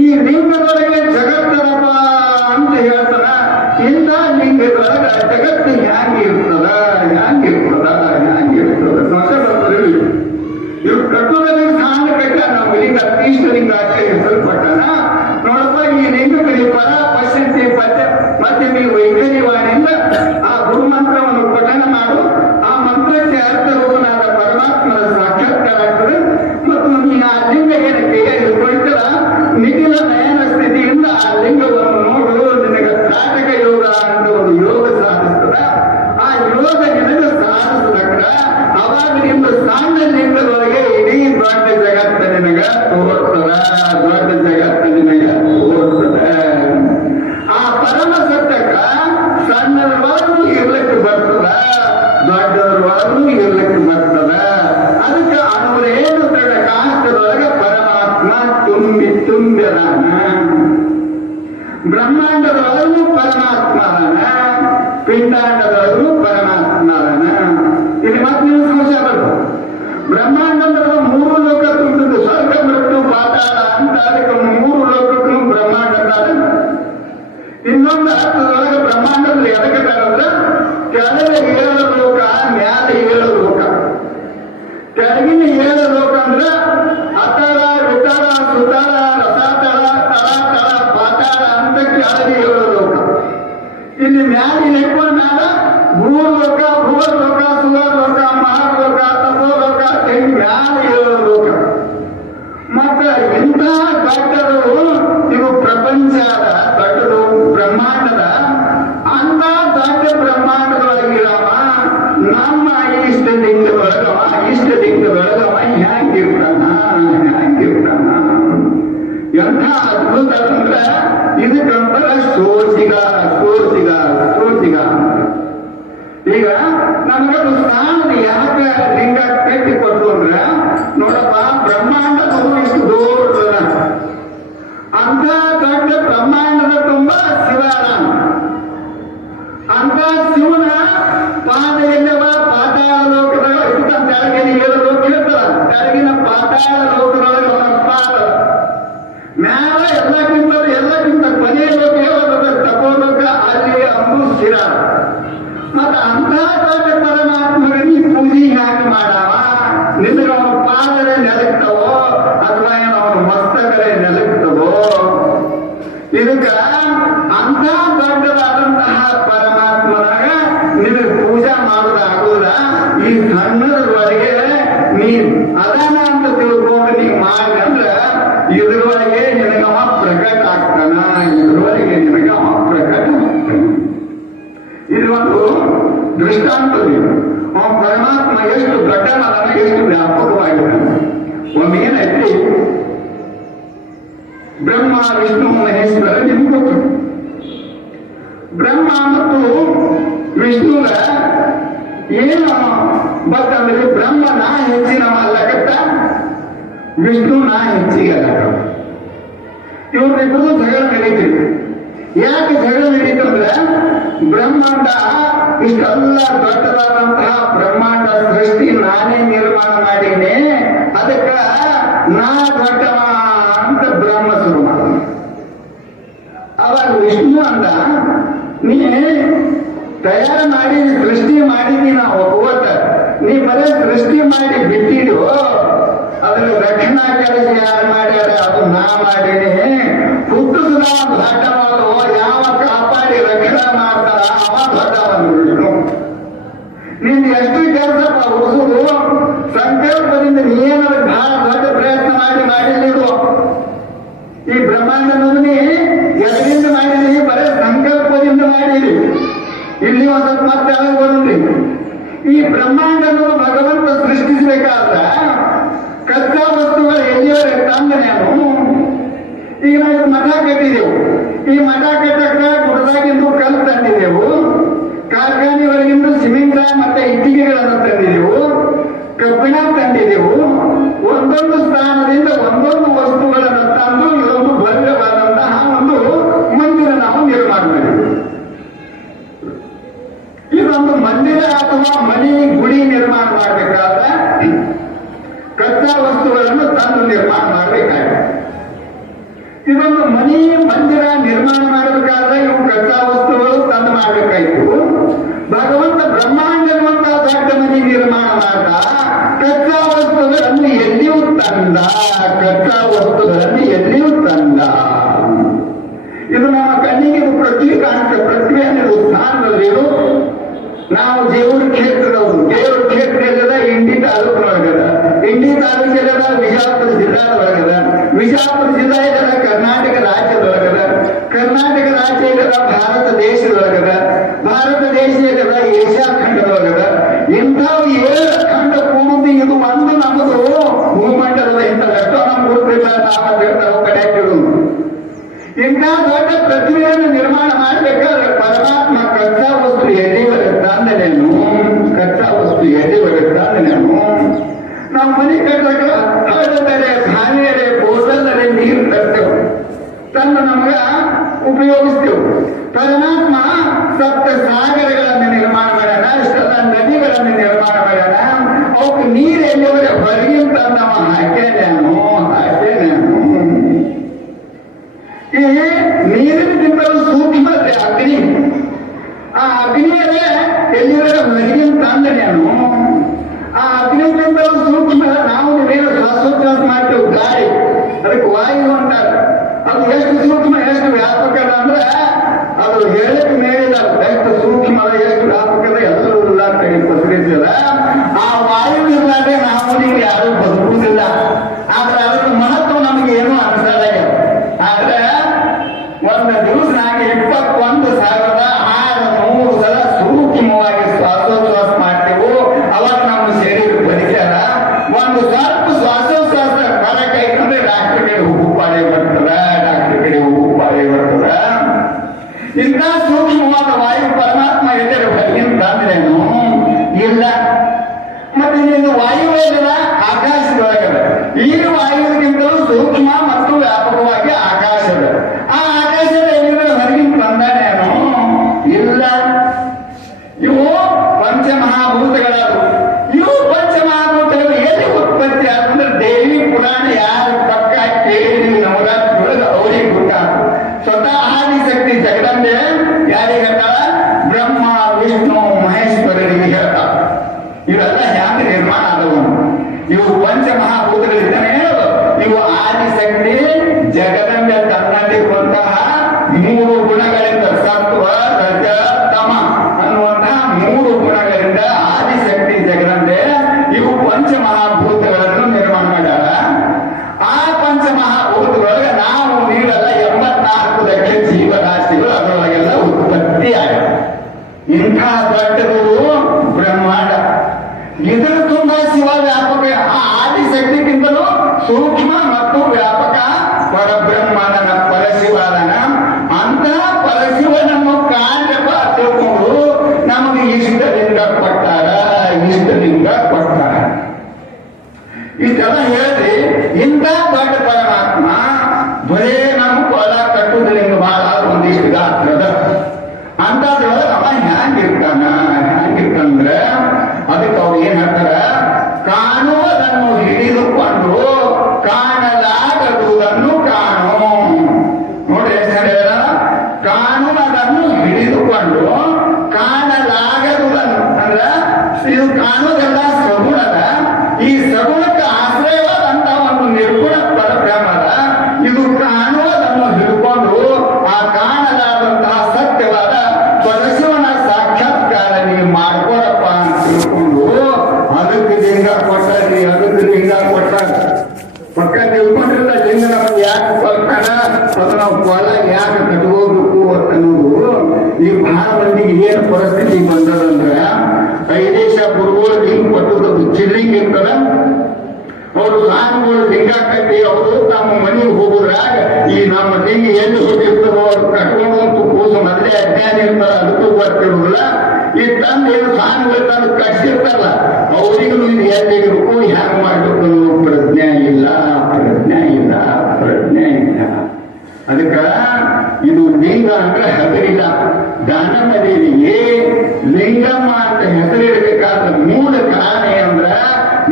ಈ ಲಿಂಗದೊಳಗೆ ಜಗತ್ತದಪ್ಪ ಅಂತ ಹೇಳ್ತಾರ. ಇಂಥ ಲಿಂಗದೊಳಗ ಜಗತ್ತು ಹ್ಯಾಂಗಿರ್ತದ, ಹ್ಯಾಂಗಿರ್ತದ, ಹ್ಯಾಂಗಿರ್ತದ ಇವ್ರು ಕಟ್ಟುವುದಲ್ಲಿ ಸಣ್ಣ ಕಟ್ಟ್ಯಾನ. ನಾವು ಲಿಂಗ ತೀಷ್ಠಲಿಂಗ ಅಂತ ಹೆಸರುಪಟ್ಟನ. ನೋಡಪ್ಪ ಈ ಲಿಂಗದಲ್ಲಿ ಪರ ಪಶ್ಯಂತಿ ಮತ್ತೆ ನೀವು ವೈಖರಿವಾಣಿಯಿಂದ ಆ ಗುರುಮಂತ್ರವನ್ನು ಪಠನ ಮಾಡು. ಆ ಮಂತ್ರಕ್ಕೆ ಅರ್ಥ ರೂಪನಾದ ಪರಮಾತ್ಮನ ಸಾಕ್ಷಾತ್ಕಾರ ಆಗ್ತದೆ. ಮತ್ತು ನೀನು ಆ ಲಿಂಗ ಏನಕ್ಕೆ ಹಿಡ್ಕೊಳ್ತಲ್ಲ, ನಿಖಿಲ ನಯನ ಸ್ಥಿತಿಯಿಂದ ಆ ಲಿಂಗವನ್ನು ನೋಡು. ನಿನಗೆ ತ್ರಾಟಕ ಯೋಗ ಅಂತ ಒಂದು ಯೋಗ ಸಾಧಿಸ್ತದ. ಆ ಯೋಗ ನಿನಗೆ ಸಾಧಿಸದಕ್ಕ ಅವಾಗ ನಿಮ್ಮ ಸಣ್ಣ ಲಿಂಗದೊಳಗೆ ಇಡೀ ದೊಡ್ಡ ಜಗತ್ತ ನಿನಗ ತೋರ್ತದ, ದೊಡ್ಡ ಜಗತ್ತ ನಿನಗ ತೋರ್ತದ. ಆ ಪರಮ ಸತ್ಯಕ್ಕ ಸಣ್ಣದರೊಳಗೂ ಇರ್ಲಿಕ್ಕೆ ಬರ್ತದ, ದೊಡ್ಡದರೊಳಗೂ ಇರ್ಲಿಕ್ಕೆ ಬರ್ತದ. ಅದಕ್ಕೆ ಅವರೇನು ತನ್ನ ಕಾಷ್ಟದೊಳಗೆ ಪರಮಾತ್ಮ ತುಂಬಿ ತುಂಬಿದಾನ. ಬ್ರಹ್ಮಾಂಡದೊಳಗೂ ಪರಮಾತ್ಮ ಅದಾನ, ಪಿಂಡಾಂಡದೊಳಗೂ ಪರಮಾತ್ಮ ಅದಾನ. ಇಲ್ಲಿ ಮತ್ತೆ ನೀವು ಸಮಸ್ಯೆ ಬರ್ತದೆ. ಬ್ರಹ್ಮಾಂಡದ ಮೂರು ಲೋಕ ತುಂಬಿದ್ದು ಸ್ವರ್ಗ ಮೃತ್ಯು ಪಾತಾಳ ಅಂತ. ಅದಕ್ಕೆ ಮೂರು ಲೋಕಕ್ಕೂ ಬ್ರಹ್ಮಾಂಡ. ಇನ್ನೊಂದು ಅರ್ಥದೊಳಗೆ ಬ್ರಹ್ಮಾಂಡದಲ್ಲಿ ಎದಕ್ಕೆ ಬರೋದ್ರೆ ಕೆಳಗೆ 7 ಲೋಕ, ಮ್ಯಾಲೆ 7 ಲೋಕ. ಕೆಳಗಿನ 7 ಲೋಕ ಅಂದ್ರೆ ಅತಳ, ವಿತಳ, ಸುತಳ, ರಸಾತಳ, ತಳ, ತಳ, ಪಾತಾಳ ಅಂತ ಕೆಳಗೆ 7 ಲೋಕ. ಇಲ್ಲಿ ಮ್ಯಾಲೆ ಹಿಡ್ಕೊಂಡ ಮ್ಯಾಲ ಭೂಲೋಕ, ಭೂಲೋಕ, ಸುವರ್ಲೋಕ, ಮಹಾಲೋಕ, ತಪೋಲೋಕ, ಮ್ಯಾಲೆ 7 ಲೋಕ. ಮತ್ತೆ ಇಂತಹ ದೊಡ್ಡದು ಇವು ಪ್ರಪಂಚ ದೊಡ್ಡದು ಹ್ಯಾಂಗಿರ್ತಾನ. ಎಂಥ ಅದ್ಭುತ ಅಂದ್ರೆ ಇದಕ್ಕಂತರ ಸೋಸಿಗ ಸೋಸಿಗ ಸೋಸಿಗ. ಈಗ ನಮಗೊಂದು ಸ್ಥಾನದ ಯಾಕೆ ಲಿಂಗ ಕಟ್ಟಿ ಕೊಟ್ಟು ಅಂದ್ರೆ ನೋಡಪ್ಪ, ಬ್ರಹ್ಮಾಂಡ ಇಷ್ಟು ದೊಡ್ಡದ, ಅಂತ ದೊಡ್ಡ ಬ್ರಹ್ಮಾಂಡದ ತುಂಬಾ ಶಿವ ಅದಾನ. ಅಂತ ಶಿವನ ಪಾದ ಎಲ್ಲವ ಪಾತಾಳ ಲೋಕದಾಗ ಇದಕ್ಕಂತ ಕೆಳಗಿನ 7 ಲೋಕ ಇರ್ತದ. ಕೆಳಗಿನ ಪಾತಾಳ ಲೋಕದೊಳಗೆ ಅವನ ಪಾದ, ಮ್ಯಾಲ ಎಲ್ಲಕ್ಕಿಂತ ಕೊನೆಯ ಲೋಕ ಯಾವ್ದದ? ತಪೋಲೋಕ, ಅಲ್ಲಿ ಅಂಬು ಶಿರ. ಮತ್ತ ಅಂತ ದೊಡ್ಡ ಪರಮಾತ್ಮಗೆ ನೀ ಪೂಜೆ ಹ್ಯಾಂಗ ಮಾಡವ? ನಿನಗೆ ಅವನ ಪಾದರೇ ನೆಲಕ್ತವೋ ಅಥವಾ ಏನು ಅವನ ಮಸ್ತಕರೇ ನೆಲಕ್ತವೋ? ಇದಕ್ಕ ಅಂತ ದೊಡ್ಡದಾದಂತಹ ಪರಮಾತ್ಮನಾಗ ನಿನಗೆ ಪೂಜಾ ಮಾಡೋದಾಗುವುದ? ಈ ಸಣ್ಣದರೊಳಗೆ ನೀ ಅದಾನ ಅಂತ ತಿಳ್ಕೊಂಡು ನೀ ಮಾಡಿ ಅಂದ್ರ ಇದ್ರೊಳಗೆ ನಿನಗವ ಪ್ರಕಟ ಆಗ್ತಾನ. ಇದ್ರೊಳಗೆ ನಿನಗವ ಪ್ರಕಟ ಆಗ್ತಾನ. ಇದು ಒಂದು ದೃಷ್ಟಾಂತವಿದೆ. ಅವ ಪರಮಾತ್ಮ ಎಷ್ಟು ದೊಡ್ಡನಾದ, ಎಷ್ಟು ವ್ಯಾಪಕವಾಗಿದ್ದಾನೆ. ಒಮ್ಮೆ ಏನೈತಿ, ಬ್ರಹ್ಮ ವಿಷ್ಣು ಮಹೇಶ್ವರ ನಿಮ್ಗೆ ಗೊತ್ತು. ಬ್ರಹ್ಮ ಮತ್ತು ವಿಷ್ಣುಗ ಏನು ಗೊತ್ತಂದ್ರೆ, ಬ್ರಹ್ಮ ನಾ ಹೆಚ್ಚಿನವ ಅಲ್ಲಕತ್ತ, ವಿಷ್ಣು ನಾ ಹೆಚ್ಚಿಗೆ ಅಲ್ಲಕ. ಇವ್ರಿಬ್ಬರು ಜಗಳ ನಡೀತಿದ್ರು. ಯಾಕೆ ಜಗಳ ನಡೀತಂದ್ರೆ, ಬ್ರಹ್ಮಾಂಡ ಇಷ್ಟೆಲ್ಲ ದೊಡ್ಡದಾದಂತಹ ಬ್ರಹ್ಮಾಂಡ ಸೃಷ್ಟಿ ನಾನೇ ನಿರ್ಮಾಣ ಮಾಡೀನಿ, ಅದಕ್ಕ ನಾ ದೊಡ್ಡವ ಅಂತ ಬ್ರಹ್ಮ ಶುರು ಮಾಡ. ಅವಾಗ ವಿಷ್ಣು ಅಂದ, ನೀ ತಯಾರು ಮಾಡಿ ಸೃಷ್ಟಿ ಮಾಡಿದಿ, ನಾ ಒಪ್ಪುವತ್ತ. ನೀ ಬರೀ ಸೃಷ್ಟಿ ಮಾಡಿ ಬಿಟ್ಟಿಡು, ಅದ್ರ ರಕ್ಷಣಾ ಕೆಲಸ ಯಾರು ಮಾಡ್ಯಾರ? ಅದು ನಾ ಮಾಡೀನಿ. ಹುಟ್ಟಿಸಿದ ದೊಡ್ಡವನು, ಯಾವ ಕಾಪಾಡಿ ರಕ್ಷಣಾ ಮಾಡ್ತಾರ ಅವ ದೊಡ್ಡವನು ವಿಷ್ಣು. ನೀನ್ ಎಷ್ಟು ಕೆಲಸಪ್ಪ ಉಳಿಸುದು, ಸಂಕಲ್ಪದಿಂದ ನೀನಾದ್ರು ಬಹಳ ದೊಡ್ಡ ಪ್ರಯತ್ನ ಮಾಡಿದ್ರು. ಈ ಬ್ರಹ್ಮಾಂಡನನ್ನು ನೀ ಎದರಿಂದ ಮಾಡಿದೀನಿ? ಬರೀ ಸಂಕಲ್ಪದಿಂದ ಮಾಡಿರಿ. ಇಲ್ಲಿ ಒಂದ್ ಸ್ವಲ್ಪ ಮತ್ತೆ ಅಳಗೊಂಡ್ರಿ. ಈ ಬ್ರಹ್ಮಾಂಡನನ್ನು ಭಗವಂತ ಸೃಷ್ಟಿಸಬೇಕಾದ್ರ ಕಚ್ಚಾ ವಸ್ತುಗಳು ಎಲ್ಲಿಯವರೆ ತಂದ ನಾನು. ಈಗ ನಾವು ಮಠ ಕಟ್ಟಿದೆವು. ಈ ಮಠ ಕಟ್ಟಕ್ಕೆ ಗುಡದಾಗಿಂದು ಕಲ್ಲು ತಂದಿದ್ದೆವು, ಕಾರ್ಖಾನೆವರೆಗಿಂದು ಸಿಮೆಂಟ್ ಮತ್ತೆ ಇಟ್ಟಿಗೆಗಳನ್ನು ತಂದಿದ್ದೆವು, ಕಬ್ಬಿಣ ತಂದಿದ್ದೆವು. ಒಂದೊಂದು ಸ್ಥಾನದಿಂದ ಒಂದೊಂದು ವಸ್ತುಗಳನ್ನು ತಂದು ಇದೊಂದು ಭವ್ಯವಾದಂತಹ ಒಂದು ಮಂದಿರ ನಾವು ನಿರ್ಮಾಣ ಮಾಡಿದ್ವಿ. ಇದೊಂದು ಮಂದಿರ ಅಥವಾ ಮನೆ ಗುಡಿ ನಿರ್ಮಾಣ ಮಾಡಬೇಕಾದ್ರೆ ಕಚ್ಚಾ ವಸ್ತುಗಳನ್ನು ತಂದು ನಿರ್ಮಾಣ ಮಾಡಬೇಕಾಗಿದೆ. ಇದೊಂದು ಮನೆ ಮಂದಿರ ನಿರ್ಮಾಣ ಮಾಡಬೇಕಾದ್ರೆ ಇವು ಕಚ್ಚಾ ವಸ್ತುಗಳು ತಂದು ಮಾಡಬೇಕಾಯ್ತು. ಭಗವಂತ ಬ್ರಹ್ಮಾಂಡ ಎನ್ನುವಂತಹ ದೊಡ್ಡ ಮನೆ ನಿರ್ಮಾಣ ಮಾಡ ಕಚ್ಚಾ ವಸ್ತುಗಳನ್ನು ಎಲ್ಲಿಯೂ ತಂದ, ಕಚ್ಚಾ ವಸ್ತುಗಳನ್ನು ಎಲ್ಲಿಯೂ ತಂದ. ಇದು ನಮ್ಮ ಕಣ್ಣಿಗೆ ಇದು ಪೃಥ್ವಿ ಕಾಣ್ತ, ಪೃಥ್ವಿ ಅನ್ನೋದು ಸ್ಥಾನದಲ್ಲಿ ನಾವು ದೇವರ ಕ್ಷೇತ್ರದವರು. ದೇವರ ಕ್ಷೇತ್ರ ಎಲ್ಲದ ಇಂಡಿ ತಾಲೂಕಿನೊಳಗದ, ಇಂಡಿ ತಾಲೂಕಿಲ್ಲದ ವಿಜಾಪುರ ಜಿಲ್ಲಾದೊಳಗದ, ವಿಜಾಪುರ ಜಿಲ್ಲಾ ಇಲ್ಲದ ಕರ್ನಾಟಕ ರಾಜ್ಯದೊಳಗದ, ಕರ್ನಾಟಕ ರಾಜ್ಯ ಇಲ್ಲದ ಭಾರತ ದೇಶದೊಳಗದ, ಭಾರತ ದೇಶ ಇಲ್ಲದ ಏಷ್ಯಾ ಖಂಡದೊಳಗದ. ಇಂಥವು 7 ಖಂಡ ಕೂಡುದು ಇದು ಒಂದು ನಮ್ಮದು ಭೂಮಂಡಲದ ಇಂಥದಷ್ಟೋ ನಮ್ಗೆ ಗೊತ್ತಿಲ್ಲ. ನಾವು ಕಡೆ ಕೇಳುದು. ಇಂಥ ದೊಡ್ಡ ಪೃಥ್ವಿಯನ್ನು ನಿರ್ಮಾಣ ಮಾಡಬೇಕಾದ್ರೆ ಪರಮಾತ್ಮ ಕಚ್ಚಾ ವಸ್ತು ಎಲ್ಲಿವರೆಗೆ ತಂದನೇನು, ಕಚ್ಚಾ ವಸ್ತು ಎಲ್ಲಿವರೆಗೆ ತಂದನೇನು. ನಾವು ಮನೆ ಕಟ್ಟಕ ಹಳ್ಳದರೆ, ಬಾವಿಯರೆ, ಬೋರ್ವೆಲ್ಲರೆ ನೀರು ತರ್ತೇವೆ, ತಂದು ನಮಗ ಉಪಯೋಗಿಸ್ತೇವೆ. ಪರಮಾತ್ಮ ಸಪ್ತ ಸಾಗರಗಳನ್ನು ನಿರ್ಮಾಣ ಮಾಡ್ಯಾನ, ಇಷ್ಟೆಲ್ಲ ನದಿಗಳನ್ನು ನಿರ್ಮಾಣ ಮಾಡ್ಯಾನ. ಅವಕ್ಕೆ ನೀರು ಎಲ್ಲಿವರೆಗೆ ಹೊರಗಿಂತ ನಾವು ಹಾಕೇನೇನು. ಈ ನೀರಿನಕ್ಕಿಂತಲೂ ಸೂಕ್ಷ್ಮತೆ ಅಗ್ನಿ. ಆ ಅಗ್ನಿಯಲ್ಲೇ ಎಲ್ಲಿವರೆಗೆ ಹೊರಗಿನ ತಂದನೇನು. ಆ ಅಗ್ನಿಗಿಂತಲೂ ಸೂಕ್ಷ್ಮ ನಾವು ನೀರು ಶ್ವಾಸೋಚ್ಛ್ವಾಸ ಮಾಡ್ತೇವೆ, ಗಾಳಿ, ಅದಕ್ಕೆ ವಾಯು ಅಂತಾರೆ. ಅದು ಎಷ್ಟು ಸೂಕ್ಷ್ಮ ಎಷ್ಟು ವ್ಯಾಪಕದ ಅಂದ್ರೆ ಅದು ಹೇಳಕ್ಕೆ ಮೇಲಿಲ್ಲ. ಎಷ್ಟು ಸೂಕ್ಷ್ಮ ಎಷ್ಟು ವ್ಯಾಪಕದ ಎಲ್ಲರೂ ಇಲ್ಲ ಪಸರಿಸಿಲ್ಲ. ಆ ವಾಯು ಇಲ್ಲದೆ ನಾವು ನೀವು ಯಾರು ಬದುಕುವುದಿಲ್ಲ. ಆದ್ರೆ ಅದರ ಮಹತ್ವ ನಮಗೆ ಏನು ಅನಿಸಲ್ಲ. ಆದ್ರೆ ಒಂದು ದಿವಸನಾಗ 21,600 ಸಲ ಸೂಕ್ಷ್ಮವಾಗಿ ಶ್ವಾಸೋಚ್ಛ್ವಾಸ ಮಾಡ್ತೇವೆ. ಅವಾಗ ನಮ್ಮ ಶರೀರ ಬದುಕ್ಯಾರ. ಒಂದು ಸ್ವಲ್ಪ ಶ್ವಾಸೋಚ್ಛ್ವಾಸ ಹೊರ ಪಂಚಮಹಾಭೂತಗಳಿದ್ದಾನೆ ಇವು ಆದಿಶಕ್ತಿ ಜಗದಂಬೆ ತನ್ನಲ್ಲಿರುವಂತಹ ಮೂರು ಗುಣಗಳಿಂದ ಸತ್ವ ರಜ ತಮ ಅನ್ನುವಂತಹ ಮೂರು ಗುಣಗಳಿಂದ ಆದಿಶಕ್ತಿ ಜಗದಂಬೆ ಇವು ಪಂಚಮಹಾಭೂತಗಳನ್ನು ನಿರ್ಮಾಣ ಮಾಡ್ಯಾರ. ಆ ಪಂಚಮಹಾಭೂತದೊಳಗೆ ನಾವು ನೀವೆಲ್ಲ 84 ಲಕ್ಷ ಜೀವರಾಶಿಗಳು ಅದರೊಳಗೆಲ್ಲ ಉತ್ಪತ್ತಿ ಆಗಿದೆ. ಇಂಥ ದೊಡ್ಡದು ಬ್ರಹ್ಮಾಂಡ. ಇದರ ತುಂಬಾ ಶಿವ ವ್ಯಾಪಕ. ಆ ಆದಿಶಕ್ತಿಗಿಂತಲೂ ಸೂಕ್ಷ್ಮ ಮತ್ತು ವ್ಯಾಪಕ ಪರಬ್ರಹ್ಮನ ಪರಶಿವನ ಅಂತಹ ಪರಶಿವನನ್ನು ಕಾಣ್ಯಪ್ಪ ತಿಳ್ಕೊಂಡು ನಮಗೆ ಇಷ್ಟದಿಂದ ಕೊಟ್ಟಾರ, ಇಷ್ಟದಿಂದ ಕೊಟ್ಟಾರ. ಇಷ್ಟೆಲ್ಲ ಹೇಳಿ ಇಂಥ ದೊಡ್ಡ ಪರಮಾತ್ಮ ಬರೇ ನಮ್ಮ ಕೊಲ ಕಟ್ಟುವುದರಿಂದ ಬಹಳ ಒಂದಿಷ್ಟು ಗಾತ್ರದ ಅಂತದ್ರೊಳಗೆ ಅವ ಹ್ಯಾಂಗಿರ್ತಾನಂದ್ರೆ ಅದಕ್ಕೆ ಅವ್ರು ಏನ್ ಹೇಳ್ತಾರ, ಕಾಣುವುದನ್ನು ಹಿಡಿದುಕೊಂಡು ಕಾಣಲಾಗದುದನ್ನು ಕಾಣು. ನೋಡ್ರಿ ಕಾಣುವುದನ್ನು ಹಿಡಿದುಕೊಂಡು ಕಾಣಲಾಗದುದನ್ನು ಅಂದ್ರೆ ಇದು ಕಾಣುವುದೆಲ್ಲ ಸಗುಣದ. ಈ ಸಗುಣಕ್ಕೆ ಆಶ್ರಯವಾದಂತ ಒಂದು ನಿರ್ಗುಣ ಪರಬ್ರಹ್ಮದ. ಇದು ಕಾಣುವುದನ್ನು ಹಿಡ್ಕೊಂಡು ಆ ಕಾಣಲಾದಂತಹ ಸತ್ಯವಾದ ಪರಶಿವನ ಸಾಕ್ಷಾತ್ಕಾರ ನೀವು ಮಾಡ್ಕೊಡಪ್ಪ ಅಂತ ತಿಳ್ಕೊಂಡು ಅದಕ್ಕೆ ಲಿಂಗ ಕೊಟ್ಟಾರಿ, ಅದಕ್ಕೆ ಲಿಂಗ ಕೊಟ್ಟಾರ. ಪಕ್ಕ ತಿಳ್ಕೊಂಡಿರ್ತ ಲಿಂಗ ನಮ್ಗೆ ಯಾಕೆ ಕೊಡ್ತಾನ, ಅದು ನಾವು ಹೊಲ ಯಾಕೆ ಕಟ್ಕೋಬೇಕು ಅನ್ನೋದು ಈ ಬಹಳ ಮಂದಿಗೆ ಏನ್ ಪರಿಸ್ಥಿತಿ ಬಂದದಂದ್ರೆ ಐದೇಶ ಗುರುಗಳು ಲಿಂಗ ಕೊಟ್ಟದ್ದು ಚಿಲ್ಲಿಂಗ್ ಇರ್ತದ. ಅವರು ಸ್ವಾಮಿಗಳು ಲಿಂಗ ಕಟ್ಟಿ ಅವರು ನಮ್ಮ ಮನೆಗೆ ಹೋಗುದ್ರಾಗ ಈ ನಮ್ಮ ಲಿಂಗ ಎಲ್ಲಿ ಹೋಗಿರ್ತದೋ ಅವ್ರು ಕಟ್ಕೊಂಡು ಕೂಸು ಮೊದಲೇ ಅಜ್ಞಾನ ಇರ್ತಾರ, ಅದಕ್ಕೂ ಗೊತ್ತಿರುವುದಿಲ್ಲ. ಈ ತಂದು ಏನು ಸ್ವಾಮಿಗಳು ತಂದು ಕಟ್ಸಿರ್ತಾರಲ್ಲ ಅವರಿಗೂ ಇದು ಎಲ್ಲಿರ್ಬೇಕು ಹ್ಯಾಂಗ ಮಾಡ್ಬೇಕು ಅನ್ನೋ ಪ್ರಜ್ಞೆ ಇಲ್ಲ, ಪ್ರಜ್ಞೆ ಇಲ್ಲ, ಪ್ರಜ್ಞೆ ಇಲ್ಲ. ಅದಕ್ಕ ಇದು ಲಿಂಗ ಅಂದ್ರೆ ಹೆಸರಿಲ್ಲ. ದಾನಮದೇವಿಗೆ ಲಿಂಗಮ್ಮ ಅಂತ ಹೆಸರಿಡಬೇಕಾದ ಮೂಲ ಕಾರಣ ಏನಂದ್ರ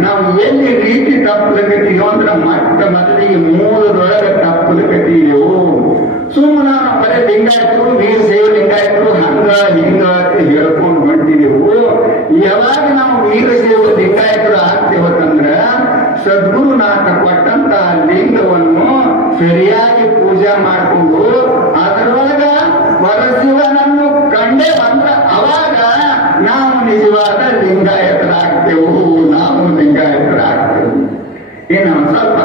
ನಾವು ಎಲ್ಲಿ ರೀತಿ ತಪ್ಪಲಕತ್ತೀವೋ ಅಂದ್ರೆ ಮೊದಲಿಗೆ ಮೂಲದೊಳಗೆ ತಪ್ಪಲಕತ್ತೀವೋ. ಸುಮ್ಮನೆ ನಾವು ಬರೀ ಲಿಂಗಾಯತರು ನೀರು ಸೇವೆ ಲಿಂಗಾಯತರು ಹಂಗ ಹಿಂಗ ಅಂತ ಹೇಳ್ಕೊಂಡು ಹೊಂಟಿದೆವು. ಯಾವಾಗ ನಾವು ನೀರು ಸೇವೆ ಲಿಂಗಾಯತರು ಆಗ್ತೇವತ್ತಂದ್ರ ಸದ್ಗುರುನಾಥ ಕೊಟ್ಟಂತ ಲಿಂಗವನ್ನು ಸರಿಯಾಗಿ ಪೂಜೆ ಮಾಡಿಕೊಂಡು ಅದರೊಳಗ ಪರಶಿವನನ್ನು ಕಂಡೇ ಬಂದ್ರ ಅವಾಗ ನಾವು ನಿಜವಾದ ಲಿಂಗಾಯತರಾಗ್ತೇವು, ನಾವು ಲಿಂಗಾಯತರಾಗ್ತೇವೆ. ಏನು ಸ್ವಲ್ಪ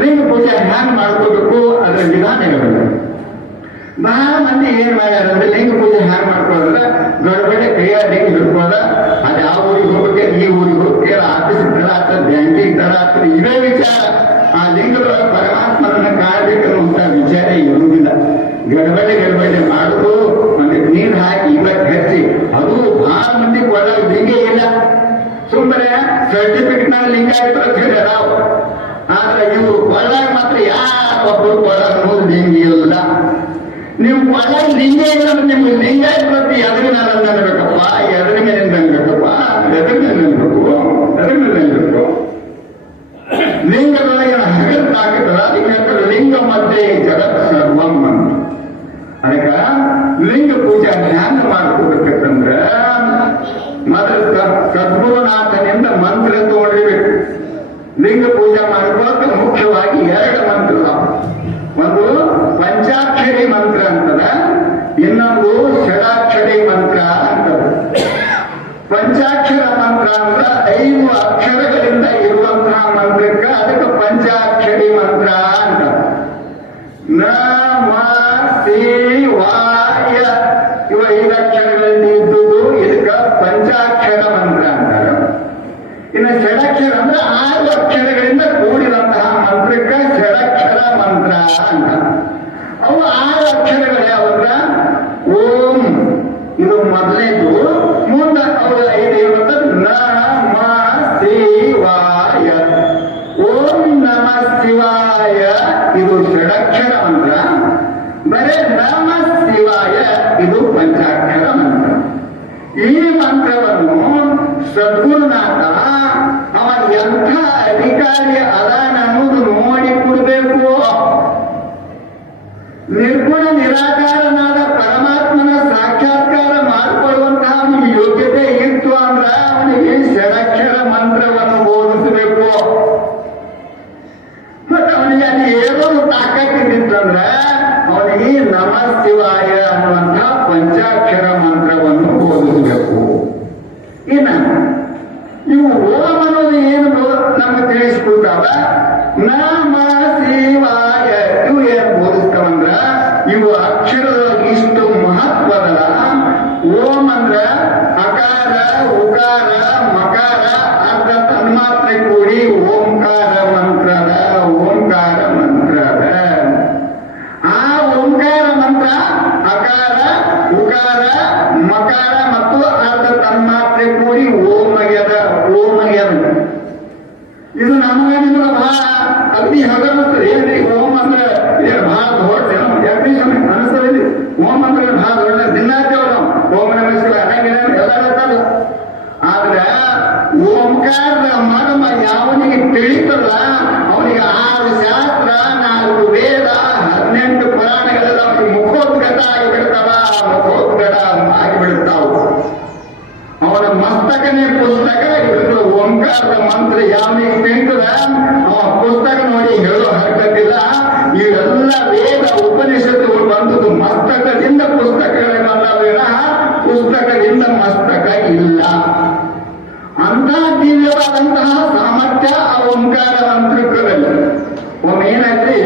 ಲಿಂಗ ಪೂಜೆ ಹ್ಯಾಂಗ್ ಮಾಡ್ಕೋಬೇಕು ಅದರ ವಿಧಾನಗಳಿವೆ. ಬಹಳ ಮಂದಿ ಏನ್ ಮಾಡ್ಯಾರಂದ್ರೆ ಲಿಂಗ ಪೂಜೆ ಹ್ಯಾಂಗ್ ಮಾಡ್ಕೊಳ್ಳೋದ್ರೆ ಗಡ್ಬಡೆ ಕೈಯ ಲಿಂಗ ಹಿಡ್ಕೋದ, ಅದು ಯಾವ ಊರಿಗೆ ಹೋಗ್ಬೇಕು ಈ ಊರಿಗೆ ಹೋಗ್ತೇವೆ, ಆಫೀಸ್ ತರ ಆಗ್ತದೆ, ಬ್ಯಾಂಕಿಗೆ ತರ ಆಗ್ತದೆ, ಇವೇ ವಿಚಾರ. ಆ ಲಿಂಗದೊಳಗೆ ಪರಮಾತ್ಮನನ್ನ ಕಾಣಬೇಕನ್ನುವಂತ ವಿಚಾರ ಇರುವುದಿಲ್ಲ. ಗಡ್ಬಡೆ ಮಾಡುದು ಮತ್ತೆ ನೀರು ಹಾಕಿ ಇವತ್ತು ಹಚ್ಚಿ ಅದು ಬಹಳ ಮಂದಿ ಒಳ್ಳೆ ಲಿಂಗ ಇಲ್ಲ. ಸುಮ್ಮನೆ ಸರ್ಟಿಫಿಕೇಟ್ ನಲ್ಲಿ ಲಿಂಗ ಹೇಳ್ಯಾರ ನಾವು. ಆದ್ರೆ ಇವರು ಒಳಗೆ ಮಾತ್ರ ಯಾರೊಬ್ಬರು ಒಳಗೆ ಲಿಂಗ ಇಲ್ಲ. ನೀವು ಒಳಗೆ ಲಿಂಗ ಇಲ್ಲ ನಿಮ್ಗೆ ಲಿಂಗ ಪ್ರತಿ ಎದುರಿನ ಅನ್ಬೇಕಪ್ಪ, ಎದುರ ಮೇಲಿಂದ ಅನ್ಬೇಕಪ್ಪ, ಎದುರ ಮೇಲೆ ಅನ್ಬೇಕು, ಎದುರ ಮೇಲೆ ಅನ್ಬೇಕು. ಲಿಂಗದೊಳಗೆ ಹಗತ್ತಾಕದ ಅದಕ್ಕೆ ಲಿಂಗ ಮಧ್ಯೆ ಜಗತ್ ಸರ್ವಂ ಅಂತ. ಅದಕ್ಕ ಲಿಂಗ ಪೂಜೆ ಹ್ಯಾಂಗ ಮಾಡ್ಕೊಡ್ಬೇಕಂದ್ರ ಮೊದಲ ಸದ್ಗುರುನಾಥನಿಂದ ಮಂತ್ರ ತಗೊಂಡಿರ್ಬೇಕು. ಲಿಂಗ ಪೂಜೆ ಮಾಡ್ಕೊಳ್ಳೋಕೆ ಮುಖ್ಯವಾಗಿ 2 ಮಂತ್ರ. ಒಂದು ಪಂಚಾಕ್ಷರಿ ಮಂತ್ರ ಅಂತದ, ಇನ್ನೊಂದು ಷಡಾಕ್ಷರಿ ಮಂತ್ರ ಅಂತದ. ಪಂಚಾಕ್ಷರ ಮಂತ್ರ ಅಂದ್ರ 5 ಅಕ್ಷರಗಳಿಂದ ಇರುವಂತಹ ಮಂತ್ರಕ್ಕ ಅದಕ್ಕೆ ಪಂಚಾಕ್ಷರಿ ಮಂತ್ರ ಅಂತ. ನಮ ಶಿವಾಯ ಇವ 5 ಅಕ್ಷರಗಳಿಂದ ಇದ್ದುದು ಇದಕ್ಕ ಪಂಚಾಕ್ಷರ ಮಂತ್ರ ಅಂತಾರೆ. ಇನ್ನು ಷಡಕ್ಷರ ಅಂದ್ರೆ 6 ಅಕ್ಷರಗಳಿಂದ ಕೂಡಿದಂತಹ ಮಂತ್ರಕ್ಕ ಷಡಕ್ಷರ ಮಂತ್ರ ಅಂತ. ಅವು 6 ಅಕ್ಷರಗಳು ಯಾವಂದ್ರ ಓಂ ಇದು ಮೊದಲೇದು, ಮುಂದೆ ಅವರು 5 ಇರುವಂತ ನಮ ಶಿವಾಯ. ಓಂ ನಮ ಶಿವಾಯ ಇದು ಷಡಕ್ಷರ ಮಂತ್ರ, ಬರೇ ನಮ ಶಿವಾಯ ಇದು ಪಂಚಾಕ್ಷರ ಮಂತ್ರ. ಈ ಮಂತ್ರವನ್ನು ಸದ್ಗುರುನಾಥ ಅವ ಎಂಥ ಅಧಿಕಾರಿ ಅದಾನ ಅನ್ನೋದು ನೋಡಿ ಕೊಡಬೇಕು. ನಿರ್ಗುಣ ನಿರಾಕಾರನಾದ ಪರಮಾತ್ಮನ ಸಾಕ್ಷಾತ್ಕಾರ ಮಾಡಿಕೊಳ್ಳುವಂತಹ ಅವನಿಗೆ ಯೋಗ್ಯತೆ ಇತ್ತು ಅಂದ್ರ ಅವನಿಗೆ ಷಡಕ್ಷರ ಮಂತ್ರವನ್ನು ಬೋಧಿಸಬೇಕು. ಏನು ತಾಕತ್ತಿದ್ದಿತ್ತಂದ್ರ ಅವನಿಗೆ ನಮ ಶಿವಾಯ ಅನ್ನುವಂಥ ಪಂಚಾಕ್ಷರ ಮಂತ್ರವನ್ನು ಓದಿಸಬೇಕು. ಇನ್ನ ಇವು ಓಂ ಅನ್ನೋದು ಏನು ನಮ್ಗೆ ತಿಳಿಸ್ಕೊಡ್ತಾವ, ನಮ ಶಿವಾಯ ಇವು ಏನು ಬೋಧಿಸ್ತಾವಂದ್ರ ಇವು ಅಕ್ಷರದೊಳಗೆ ಇಷ್ಟು ಮಹತ್ವದಲ್ಲ. ಓಂ ಅಂದ್ರ ಅಕಾರ ಉಕಾರ ಮಕಾರ ಅರ್ಧ ತನ್ಮಾತ್ರೆ ಕೂಡಿ ಓಂಕಾರ ಮಂತ್ರದ ಓಂಕಾರ ಮಂತ್ರದ. ಆ ಓಂಕಾರ ಮಂತ್ರ ಅಕಾರ ಉಕಾರ ಮಕಾರ ಮತ್ತು ಅರ್ಧ ತನ್ಮಾತ್ರೆ ಕೂಡಿ ಓಮಗ್ಯದ ಓಮಗ್ಯದ. ಇದು ನಮಗೆ ನಿಮಗೆ ಬಹಳ ಅಗ್ನಿ ಹಗರ್ತದೆ. ಏನ್ರಿ ಓಂ ಅಂದ್ರೆ ಬಹಳ ದೊಡ್ಡ ಯಾಕೆ ಅನಿಸ್ತದೆ. ಓಂ ಅಂದ್ರೆ ಬಹಳ ದೊಡ್ಡ ದಿನಾಚರಣೆ ನಾವು ಓಂ ನಮ ಶಿವಾಯ ಎಲ್ಲ ಹೇಳ್ತಾರೆ. ಆದ್ರೆ ಓಂಕಾರದ ಮರ್ಮ ಯಾವನಿಗೆ ತಿಳಿತಲ್ಲ ಅವನಿಗೆ 6 ಶಾಸ್ತ್ರ 4 ವೇದ 18 ಪುರಾಣಗಳೆಲ್ಲ ಅವನಿಗೆ ಮುಖೋದ್ಗತ ಆಗಿಬಿಡ್ತಾವ. ಮುಖೋದ್ಗತ ಆಗಿಬಿಡ್ತಾವ. ಅವನ ಮಸ್ತಕನೇ ಪುಸ್ತಕ. ಇವರು ಓಂಕಾರದ ಮಂತ್ರ ಯಾವನಿಗೆ ತಿಳಿತದ ಅವ ಪುಸ್ತಕ ನೋಡಿ ಹೇಳೋ ಹರಕತ್ತಿಲ್ಲ. ಇವೆಲ್ಲ ವೇದ ಉಪನಿಷತ್ತುಗಳು ಬಂದದ್ದು ಮಸ್ತಕದಿಂದ ಪುಸ್ತಕಗಳೇ ಬಂದವೇನ, ಪುಸ್ತಕದಿಂದ ಮಸ್ತಕ ಇಲ್ಲ. ಅಂತ ದಿವ್ಯವಾದಂತಹ ಸಾಮರ್ಥ್ಯ ಆ ಓಂಕಾರ ಮಂತ್ರಗಳಲ್ಲಿ. ಒಮ್ಮೆ ಏನಾಯ್ತು,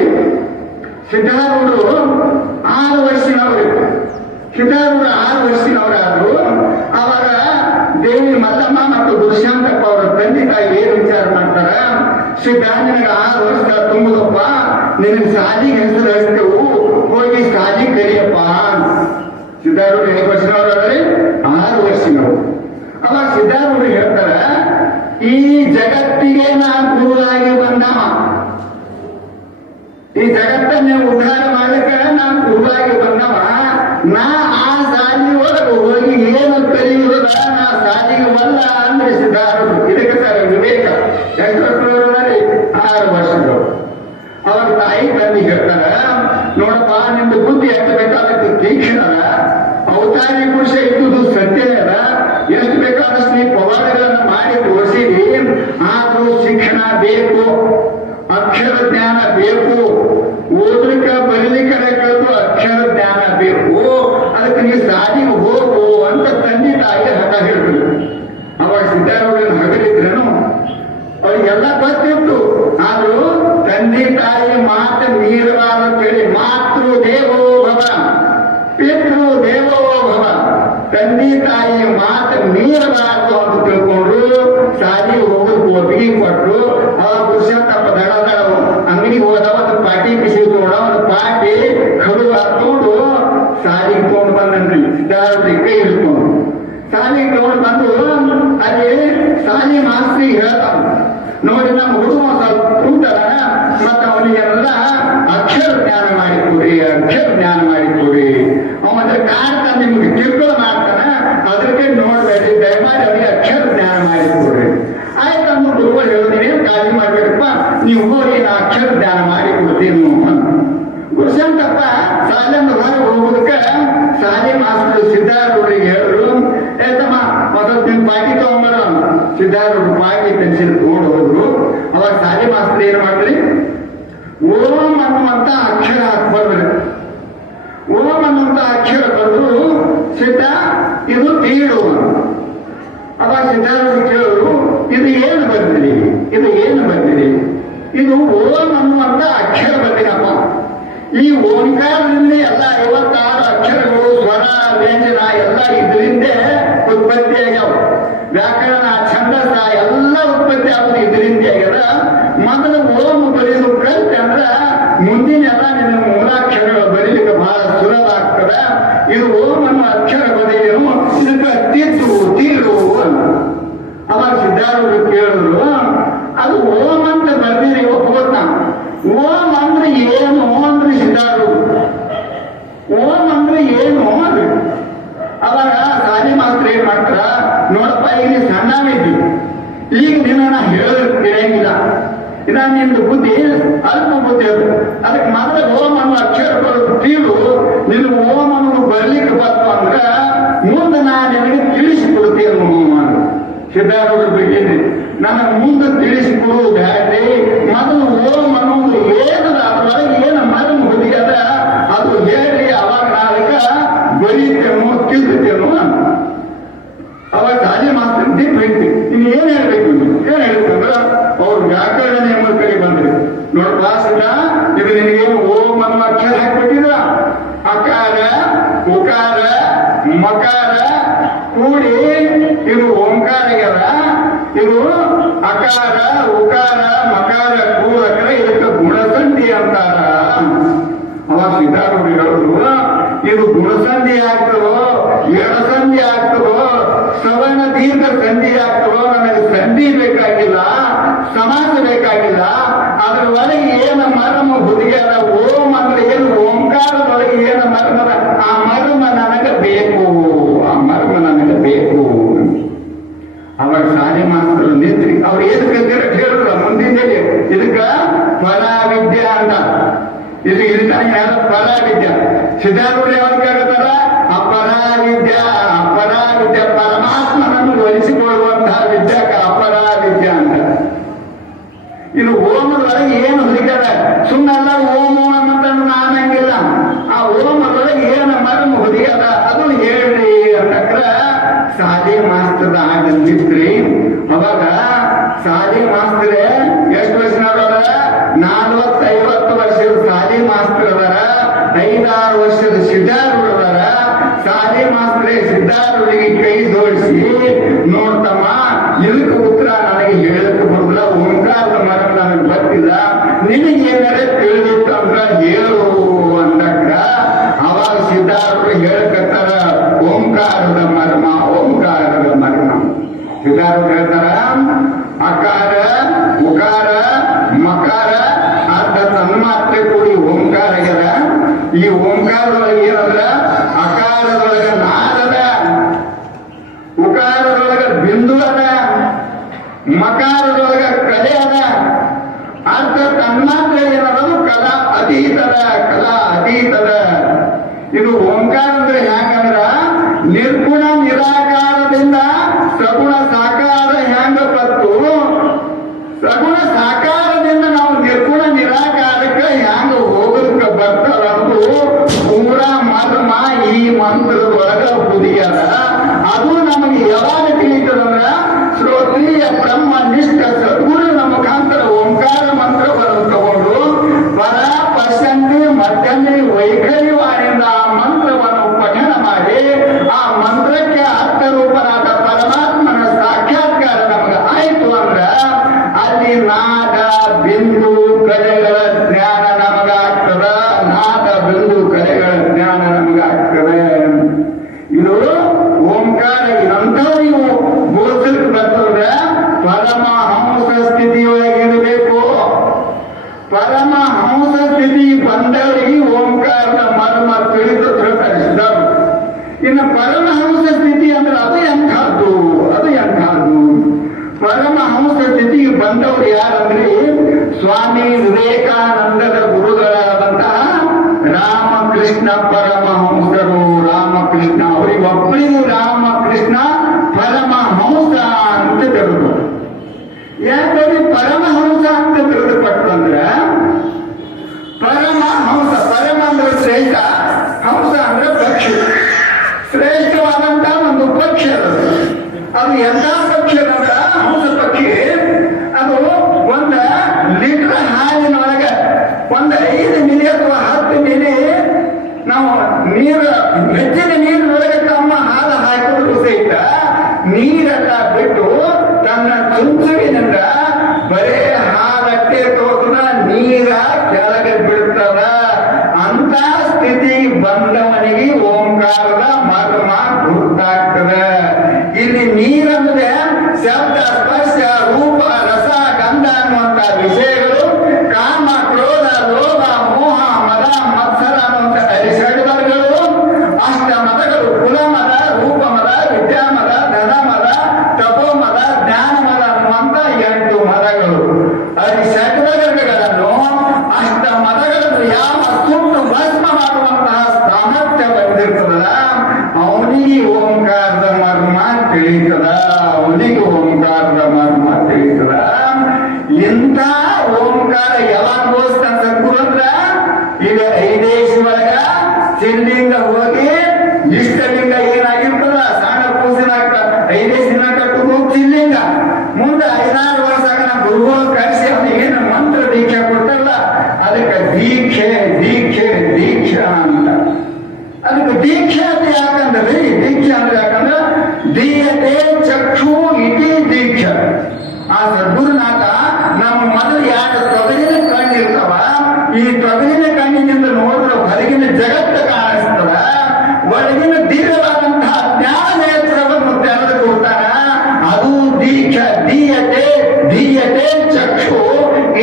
ಸಿದ್ಧಾರೂಢರು 6 ವರ್ಷನವರು. ಸಿದ್ಧಾರೂಢರು 6 ವರ್ಷನವರಾದ್ರು. ಅವಾಗ ದೇವಿ ಮಲ್ಲಮ್ಮ ಮತ್ತು ದುಷ್ಯಂತಪ್ಪ ಅವರ ತಂದೆ ತಾಯಿ ಏನ್ ವಿಚಾರ ಮಾಡ್ತಾರ, ಸಿದ್ಧ ನಿನಗೆ 6 ವರ್ಷ ತುಂಬುದಪ್ಪ, ನಿನಗೆ ಸಾಲಿಗೆ ಹೆಸರು ಹಚ್ತೇವು, ಹೋಗಿ ಸಾಲಿ ಕಲಿಯಪ್ಪ. ಸಿದ್ಧಾರೂಢರು 8 ವರ್ಷನವರಾದ್ರೆ 6 ವರ್ಷನವರು. ಅವಾಗ ಸಿದ್ಧಾರೂಢರು ಹೇಳ್ತಾರ, ಈ ಜಗತ್ತಿಗೆ ನಾನು ಗುರುವಾಗಿ ಬಂದವ, ಈ ಜಗತ್ತನ್ನೇ ಉದ್ಧಾರ ಮಾಡಲಿಕ್ಕೆ ನಾನು ಗುರುವಾಗಿ ಬಂದವ. ನಾ ಆ ಸಾಲಿ ಒಳಗೆ ಹೋಗಿ ಏನು ಕಲಿಯುವುದ, ನಾ ಸಾಲಿಗೆ ಬಲ್ಲ ಅಂದ್ರೆ ಸಿದ್ಧಾರೂಢರು. ಇದಕ್ಕೆ ಸರ್ ವಿವೇಕ. ಎಷ್ಟು ವರ್ಷದವರಲ್ಲಿ 6 ವರ್ಷದವರು. ಅವಾಗ ತಾಯಿ ತಂದೆ ಹೇಳ್ತಾರ, ನೋಡಪ್ಪ ನಿಮ್ದು ಬುದ್ಧಿ ಎತ್ತಬೇಕಾದಕ್ಕೆ ತೀಕ್ಷ್ಣದ, ಅವತಾರಿ ಪುರುಷ ಇದ್ದುದು ಸತ್ಯವೇ ಅದ. ಎಷ್ಟು ಬೇಕಾದಷ್ಟು ನೀವು ಪವಾಡಗಳನ್ನು ಮಾಡಿ ತೋರಿಸಿರಿ. ಆದ್ರೂ ಶಿಕ್ಷಣ ಬೇಕು, ಅಕ್ಷರ ಜ್ಞಾನ ಬೇಕು, ಓದಲಿಕ್ಕ ಬರೀಲಿಕ್ಕೆ ಕಲಿತು ಅಕ್ಷರ ಜ್ಞಾನ ಬೇಕು. ಅದಕ್ಕೆ ನೀವು ಸಾಲಿಗೆ ಹೋಗು ಅಂತ ತಂದೆ ತಾಯಿ ಹಠ ಹೇಳಿದ್ರು. ಅವಾಗ ಸಿದ್ಧಾರೂಢನ ಹಗಲಿದ್ರೇನು ಅವ್ರಿಗೆಲ್ಲ ಗೊತ್ತಿತ್ತು. ಆದ್ರೂ ತಂದೆ ತಾಯಿ ಮಾತು ಮೀರಬಾರದು. ಮಾತೃ ದೇವೋ ಭವ ಪಿತೃ ದೇವೋ ಭವ. ತಂದೆ ತಾಯಿ ಮಾತು ಮೀರಬಾರದು ಅಂತ ತಿಳ್ಕೊಂಡ್ರು. ಸಾಲಿಗೆ ಹೋಗೋದು ಒಪ್ಪಿಗೆ ಕೊಟ್ರು. ಅವಾಗ ಪುರುಷೋತ್ತಪ್ಪ ದಡ ಅಂಗಡಿಗೆ ಹೋದ, ಒಂದು ಪಾಟಿ ಬಿಸಿ ತೋಡ, ಒಂದು ಪಾಟಿ ಕಡು ಹಾಕೊಂಡು ಸಾಲಿಗೆ ತಗೊಂಡು ಬಂದನ್ರಿ. ಸಿದ್ಧಾರೂಢರಿಗೆ ಕೈ ಹಿಡ್ಕೊಂಡು ಸಾಲಿಗೆ ತಗೊಂಡು ಬಂದು ಅಲ್ಲಿ ಸಾಲಿ ಮಾಸ್ತ್ರಿಗೆ ಹೇಳ್ತಾನ, ನೋಡಿ ನಮ್ಮ ಹುಡುಗ ಸ್ವಲ್ಪ ಕೂತಾರ, ಮತ್ತೆ ಅವನಿಗೆಲ್ಲ ಅಕ್ಷರ ಜ್ಞಾನ ಮಾಡಿಕೊಡಿ, ಅಕ್ಷರ ಜ್ಞಾನ ಮಾಡಿಕೊಡಿ. ಅವನ ಕಾಡ್ತ ನಿಮ್ಗೆ ಕಿರುಕುಳ ಮಾಡ್ತಾನ, ಅದಕ್ಕೆ ನೋಡ್ಬೇಡಿ, ದಯಮಾಡಿ ಅವನಿಗೆ ಅಕ್ಷರ ಜ್ಞಾನ ಮಾಡಿಕೊಡ್ರಿ. ಆಯ್ತು ನಮ್ಮ ಹುಡುಗ ಹೇಳಿದೀನಿ, ಕಾಳಜಿ ಮಾಡ್ಬೇಕಪ್ಪ, ನೀವು ಹೋಗಿ ನಾ ಅಕ್ಷರ ಜ್ಞಾನ ಮಾಡಿ ಕೊಡ್ತೀನಿ. ಗುರುಶಂಕಪ್ಪ ಸಾಲಿಂದ ಹೊರಗೆ ಹೋಗೋದಕ್ಕೆ ಸಾಲಿ ಮಾಸ್ತರು ಸಿದ್ಧಾರೂಢರಿಗೆ ಹೇಳಿದ್ರು, ಏತಮ್ಮ ಮೊದಲು ನಿಮ್ ಪಾಟಿ ತಗೊಂಬರ. ಸಿದ್ಧಾರೂಢರು ಪಾಟಿ ತೆಗೆಸಿದ್ರು, ತಗೊಂಡು ಹೋದ್ರು. ಅವಾಗ ಸಾಲಿ ಮಾಸ್ತರು ಏನ್ ಮಾಡ್ರಿ, ಓಂ ಅನ್ನುವಂತ ಅಕ್ಷರ ಹಾಕ್ಬರ್ರಿ. ಓಂ ಅನ್ನುವಂತ ಅಕ್ಷರ ಬಂದ್ರು, ಸಿದ್ಧ ಇದು ತೀಡು. ಅವಾಗ ಸಿದ್ಧಾರೂಢರು ಕೇಳಿದ್ರು, ಇದು ಏನು ಬಂದಿರಿ, ಇದು ಏನು ಬಂದಿರಿ? ಇದು ಓಂ ಅನ್ನುವಂತ ಅಕ್ಷರ ಬಂದಿರಪ್ಪ. ಈ ಓಂಕಾರದಲ್ಲಿ ಎಲ್ಲ 56 ಅಕ್ಷರಗಳು, ಸ್ವರ, ವ್ಯಂಜನ ಎಲ್ಲ ಇದರಿಂದ ಉತ್ಪತ್ತಿ ಆಗ್ಯಾವ. ವ್ಯಾಕರಣ, ಛಂದಸ ಎಲ್ಲ ಉತ್ಪತ್ತಿ ಆಗೋದು ಇದರಿಂದ ಆಗ್ಯದ. ಮೊದಲು ಓಂ ಬರೀದು ಕಲ್ತೆ ಅಂದ್ರ ಮುಂದಿನ ಎಲ್ಲ ನಿನ್ನ ಮೂಲಾಕ್ಷರಗಳು ಬರೀಲಿಕ್ಕೆ ಬಹಳ ಸುಲಭ ಆಗ್ತದ. ಇದು ಓಂ ಅನ್ನೋ ಅಕ್ಷರ ಬರೀನು, ಇದಕ್ಕೆ ತಿದ್ದು ತೀರು ಅಂತ. ಅವಾಗ ಸಿದ್ಧಾರೂಢರು ಕೇಳಿದ್ರು, ಅದು ಓಂ ಅಂತ ಬರ್ದಿರಿ ಒಪ್ಕೋತ. ಓಂ ಅಂದ್ರೆ ಏನು ಅಂದ್ರೆ ಸಿದ್ಧಾರೂಢರು ಓಂ ಅಂದ್ರೆ ಏನು ಅಂದ್ರೆ. ಅವಾಗ ಸಾಲಿ ಮಾಸ್ತ್ರ ಏನ್ ಮಾಡ್ತಾರ, ನೋಡಪ್ಪ ಈಗ ನೀ ಸಣ್ಣವಿದ್ದಿ, ಈಗ ನಿನ್ನ ಹೇಳೋದಕ್ಕೆ ತಿಳಿಯಂಗಿಲ್ಲ. ಇದ ನಿಮ್ದು ಬುದ್ಧಿ ಅಲ್ಪ ಬುದ್ಧಿ. ಅದಕ್ಕೆ ಮಾತ್ರ ಓಂ ಅನ್ನೋ ಅಕ್ಷರ ಬರೋದು ತೀರು. ನೀನು ಓಂ ಅನ್ನೋದು ಬರ್ಲಿಕ್ಕೆ ಬಂತು ಅಂದ್ರ ಮುಂದೆ ನಾ ನಿನಗೆ ತಿಳಿಸಿಕೊಡ್ತೇನೆ ಅಂತ ಸಿದ್ಧಾರೂಢರು ಬಿಟ್ಟಿದ್ರಿ. ನನಗೆ ಮುಂದೆ ತಿಳಿಸಿಕೊಡುವುದು ಬ್ಯಾಡ್ರಿ, ಮೊದಲು ಓಂ ಅನ್ನೋದು ವೇದದ ಅದರೊಳಗೆ ಕೃಷ್ಣ ಇದು ನಿನಗೇನು ಓಂ ಅನ್ನೋ ಅಕ್ಷರ ಹಾಕ್ಬಿಟ್ಟಿದ ಅಕಾರ ಉಕಾರ ಮಕಾರ ಕೂಡಿ ಇದು ಓಂಕಾರ ಆಗ್ಯದ. ಇದು ಅಕಾರ ಉಕಾರ ಮಕಾರ ಕೂಡಕ್ರ ಇದಕ್ಕೆ ಗುಣಸಂಧಿ ಅಂತಾರ. ಅವಾಗ ಸಿದ್ಧಾರೂಢ ಹೇಳಿದ್ರು ಇದು ಗುಣಸಂಧಿ ಆಗ್ತದೋ ಎಡಸಂಧಿ ಆಗ್ತದೋ ಸವರ್ಣ ದೀರ್ಘ ಸಂಧಿ ಆಗ್ತದೋ ನನಗೆ ಸಂಧಿ ಬೇಕಾಗಿಲ್ಲ, ಸಮಾಸ ಬೇಕಾಗಿಲ್ಲ. ಅದ್ರ ಒಳಗೆ ಏನ ಮರ್ಮ ಹುದುಗ್ಯಾರ ಓಂ ಅಂದ್ರೆ ಏನು ಓಂಕಾರದೊಳಗೆ ಏನ ಮರ್ಮದ ಆ ಮರ್ಮ ನನಗೆ ಬೇಕು, ಆ ಮರ್ಮ ನನಗೆ ಬೇಕು. ಅವಾಗ ಶಾಲೆ ಮಾಸ್ತರು ನಿಂತ್ರಿ ಅವ್ರು ಏನ್ ಹೇಳಿದ್ರ ಮುಂದಿನ ಇದಕ್ಕ ಫಲಾವಿದ್ಯೆ ಅಂತ. ಇದು ಇದನ್ನ ಯಾರು ಫಲಾವಿದ್ಯ ಸಿದ್ಧಾರೂಢ ಯಾವಾಗ ಹೇಳ್ತಾರ ಅಪರಾವಿದ್ಯ. ಅಪರಾವಿದ್ಯ ಪರಮಾತ್ಮನನ್ನು ಒಲಿಸಿಕೊಳ್ಳುವಂತಹ ವಿದ್ಯಾಕ ಅಪರಾವಿದ್ಯ ಅಂತ. ಇದು ಓಮದೊಳಗೆ ಏನು ಹುಡುಕ್ಯಾರ ಸುಮ್ಮನೆಲ್ಲ ಓಂ ಅಂತ ನಾನಂಗಿಲ್ಲ. ಆ ಓಮದೊಳಗೆ ಏನು ಮರ್ಮ ಹುಡುಗ್ಯಾರ ಅದು ಹೇಳ್ರಿ ಅಂತಕ್ರ ಶಾಲೆ ಮಾಸ್ತದ ಆಗಂತಿದ್ರಿ. ಅವಾಗ ಶಾಲೆ ಮಾಸ್ತರೇ ಎಷ್ಟು ವರ್ಷನವ್ರ 40-50 ವರ್ಷದ ಶಾಲೆ ಮಾಸ್ತರ್ ಅದಾರ, 5-6 ವರ್ಷದ ಸಿದ್ಧಾರೂಢ ಅದಾರ. ಶಾಲೆ ಮಾಸ್ತರೇ ಸಿದ್ಧಾರೂಢಿಗೆ ಕೈ ಜೋಡಿಸಿ ನೋಡ್ತಮ್ಮ ಇದಕ್ಕೆ ಉತ್ತರ ನನಗೆ ಹೇಳಕ್ಕೆ ಬರುದಿಲ್ಲ, ಓಂಕಾರದ ಮರ್ಮ ನನಗೆ ಗೊತ್ತಿಲ್ಲ, ನಿನಗೆ ಏನಾರೆ ತಿಳಿದಿತ್ತು ಅಂದ್ರ ಹೇಳು ಅಂತಕ್ರ ಅವಾಗ ಸಿದ್ಧಾರೂಢ ಹೇಳಕತ್ತಾರ ಓಂಕಾರದ ಮರ್ಮ, ಓಂಕಾರದ ಮರ್ಮ. ಸಿದ್ಧಾರೂಢ ಹೇಳ್ತಾರ ಅಕಾರ ಉಕಾರ ಮಕಾರ ಅರ್ಧ ತನ್ಮಾತ್ರೆ ಕೂಡಿ ಓಂಕಾರ ಆಗ್ಯದ. ಈ ಓಂಕಾರದೊಳಗೆ ಏನಂದ್ರ ಅಕಾರದೊಳಗ ನಾದದ, ಉಕಾರದೊಳಗ ಬಿಂದು ಅದ, ಮಕಾರದೊಳಗ ಕಲೆ ಅದ. ಅರ್ಧ ತನ್ಮಾತ್ರೆ ಏನದು ಕಲಾ ಅತೀತದ, ಕಲಾ ಅತೀತದ. ಇದು ಓಂಕಾರ ಅಂದ್ರೆ ಹ್ಯಾಂಗಂದ್ರ ನಿರ್ಗುಣ ನಿರಾಕಾರದಿಂದ ಸಗುಣ ಸಾಕಾರ ಹ್ಯಾಂಗ ಬತ್ತು, ಸಗುಣ ಸಾಕಾರದಿಂದ ನಾವು ನಿರ್ಗುಣ ನಿರಾಕಾರಕ್ಕೆ ಹ್ಯಾಂಗ ಹೋಗೋದಕ್ಕೆ ಬರ್ತಾರಂದು ಪೂರ ಮರ್ಮ ಈ ಮಂತ್ರದ ಒಳಗ ಹುದಿಯದ. ಅದು ನಮಗೆ ಯಾವಾಗ ತಿಳಿತದಂದ್ರ ಶ್ರೋತ್ರಿಯ ಬ್ರಹ್ಮ ನಿಷ್ಠ ಸದ್ಗುರುನ ಮುಖಾಂತರ ಓಂಕಾರ ಮಂತ್ರವನ್ನು ತಗೊಂಡು ಪರ ಪಶ್ಯಂತಿ ಮಧ್ಯಂತಿ ವೈಖರಿವಾಣಿಯಿಂದ ಆ ಮಂತ್ರವನ್ನು ಪಠಣ ಮಾಡಿ ಆ ಮಂತ್ರಕ್ಕೆ ಅರ್ಥರೂಪನಾದ ಪರಮಾತ್ಮನ ಸಾಕ್ಷಾತ್ಕಾರ ನಮಗೆ ಆಯ್ತು ಅಂದ್ರ ಅಲ್ಲಿ ನಾದ ಬಿಂದು ಕಲೆಗಳ ಜ್ಞಾನ ನಮಗಾಗ್ತದ. ನಾದ ಬಿಂದು ಕಲೆಗಳ ಜ್ಞಾನ ನಮಗಾಗ್ತದೆ. ಇದು ಓಂಕಾರ ಇದಂಥವ್ರಿಗೂ ಗೋಚರಕ್ಕೆ ಬರ್ತಂದ್ರೆ ಪರಮಹಂಸ ಸ್ಥಿತಿಯೊಳಗೆ ಇರಬೇಕು. ಪರಮಹಂಸ ಸ್ಥಿತಿ ಬಂದವರಿಗೆ ಓಂಕಾರದ ಮರ್ಮ ತಿಳಿದು ತಿಳ್ಕರಿಸಿದರು. ಇನ್ನು ಪರಮಹಂಸ ಸ್ಥಿತಿ ಅಂದ್ರೆ ಅದು ಎಂಥದ್ದು, ಅದು ಎಂಥದ್ದು. ಪರಮಹಂಸ ಸ್ಥಿತಿಗೆ ಬಂದವರು ಯಾರಂದ್ರೆ ಸ್ವಾಮಿ ವಿವೇಕಾನಂದರ ಗುರುಗಳಾದಂತಹ ರಾಮಕೃಷ್ಣ ಪರಮಹಂಸರು. ರಾಮಕೃಷ್ಣ ಅವರಿಗೆ ಒಬ್ಬರಿಗೂ ರಾಮಕೃಷ್ಣ ಪರಮಹಂಸ ಅಂತ ತಿಳಿದು. ಯಾಕಂದ್ರೆ ಪರಮಹಂಸ ಅಂತ ತಿಳಿದುಪಟ್ಟಂದ್ರ ಪರಮಹಂಸ, ಪರಮ ಅಂದ್ರೆ ಶ್ರೇಷ್ಠ, ಹಂಸ ಅಂದ್ರೆ ಪಕ್ಷಿ. ಶ್ರೇಷ್ಠವಾದಂತ ಒಂದು ಪಕ್ಷಿ ಅದು ಎಂತ ಪಕ್ಷಿ ಅಂದ್ರ ಹಂಸ ಪಕ್ಷಿ. ಅದು 1 ಲೀಟರ್ ಹಾಲಿನೊಳಗ 5 ಮಿಲಿ ಅಥವಾ 10 ಮಿಲಿ ನಾವು ನೀರು ಹೆಚ್ಚಿನ ನೀರಿನೊಳಗೆ ತಮ್ಮ ಹಾಲು ಹಾಕಿದ್ರು ಸಹಿತ ನೀರೆಲ್ಲ ಬಿಟ್ಟು ತನ್ನ ಚುಂಚುವಿನಿಂದ ಬರೇ ಹಾಲಕ್ಕೆ ತೋತನ ನೀರ ಕೆಳಗೆ ಬಿಡ್ತದ. ಅಂತ ಸ್ಥಿತಿ ಬಂದವನಿಗೆ ಓಂಕಾರದ ಮರ್ಮ ಗುರುತಾಗ್ತದೆ. ಇಲ್ಲಿ ನೀರಂದ್ರೆ ಶಬ್ದ ಸ್ಪರ್ಶ ರೂಪ ರಸ ಗಂಧ ಅನ್ನುವಂತ ವಿಷಯಗಳು, ಕಾಮ ಕ್ರೋಧ ಲೋಭ ಮೋಹ ಮದ ಮತ್ಸರ ಅನ್ನುವಂತ ಅರಿಷಡ್ವರ್ಗಗಳು, ಅಷ್ಟ ಮದಗಳು, ಕುಲ ಮದ, ರೂಪ ಮದ, ವಿದ್ಯಾ ಮದ, ಧನ ಮದ, ತಪೋ ಮದ, ಜ್ಞಾನ ಮದ ಅನ್ನುವಂತ 8 ಮದಗಳು. ಅರಿಷಡ್ವರ್ಗಗಳನ್ನು ಅಷ್ಟ ಮದಗಳನ್ನು ಯಾವ ಸುಟ್ಟು ಭಸ್ಮ ಮಾಡುವಂತಹ ಸಾಮರ್ಥ್ಯ ಬಂದಿರ್ತದಲ್ಲ ಅವನಿಗೆ ಓಂಕಾರದ ಮರ್ಮ ತಿಳಿತದ, ಅವನಿಗೆ ಓಂಕಾರದ ಮರ್ಮ ತಿಳಿತದ. ಇಂಥ ಓಂಕಾರ ಯಾವಾಗ ಗೋಸ್ತಾನ ಸದ್ಗುರು ಅಂದ್ರ ಈಗ 5 ಒಳಗ ಸಿದ್ಲಿಂಗ ಹೋಗಿ ಇಷ್ಟಲಿಂಗ ಏನಾಗಿರ್ತದ ಸಣ್ಣ ಕೂಸಿನ 5 ದಿನ ಕಟ್ಟುದು ಸಿದ್ಲಿಂಗ. ಮುಂದೆ 5-6 ವರ್ಷ ನಮ್ಮ ಗುರುಗಳು ಕರೆಸಿ ಅವನಿಗೇನು ಮಂತ್ರ ದೀಕ್ಷೆ ಕೊಟ್ಟಲ್ಲ ಅದಕ್ಕೆ ದೀಕ್ಷೆ ದೀಕ್ಷೆ ದೀಕ್ಷಾ ಅಂತ. ಅದಕ್ಕೆ ದೀಕ್ಷೆ ಅಂತ ಯಾಕಂದ್ರೆ ದೀಕ್ಷೆ ಅಂದ್ರೆ ಯಾಕಂದ್ರೆ ದೀಯತೆ ಚಕ್ಷು ಇತಿ ದೀಕ್ಷಾ. ಆ ಸದ್ಗುರುನಾಥ ನಮ್ಮ ಮೊದಲು ಯಾರು ತೊಗಲಿನ ಕಣ್ಣಿರ್ತಾವ, ಈ ತೊಗಲಿನ ಕಣ್ಣಿನಿಂದ ನೋಡಿದ್ರೆ ಹೊರಗಿನ ಜಗತ್ತು ಕಾಣಿಸ್ತದ, ಒಳಗಿನ ದಿವ್ಯವಾದಂತಹ ಜ್ಞಾನ ನೇತ್ರವನ್ನು ತೆರೆದು ಕೊಡ್ತಾರ. ಅದು ದೀಕ್ಷಾ. ದೀಯತೆ ದೀಯತೆ ಚಕ್ಷು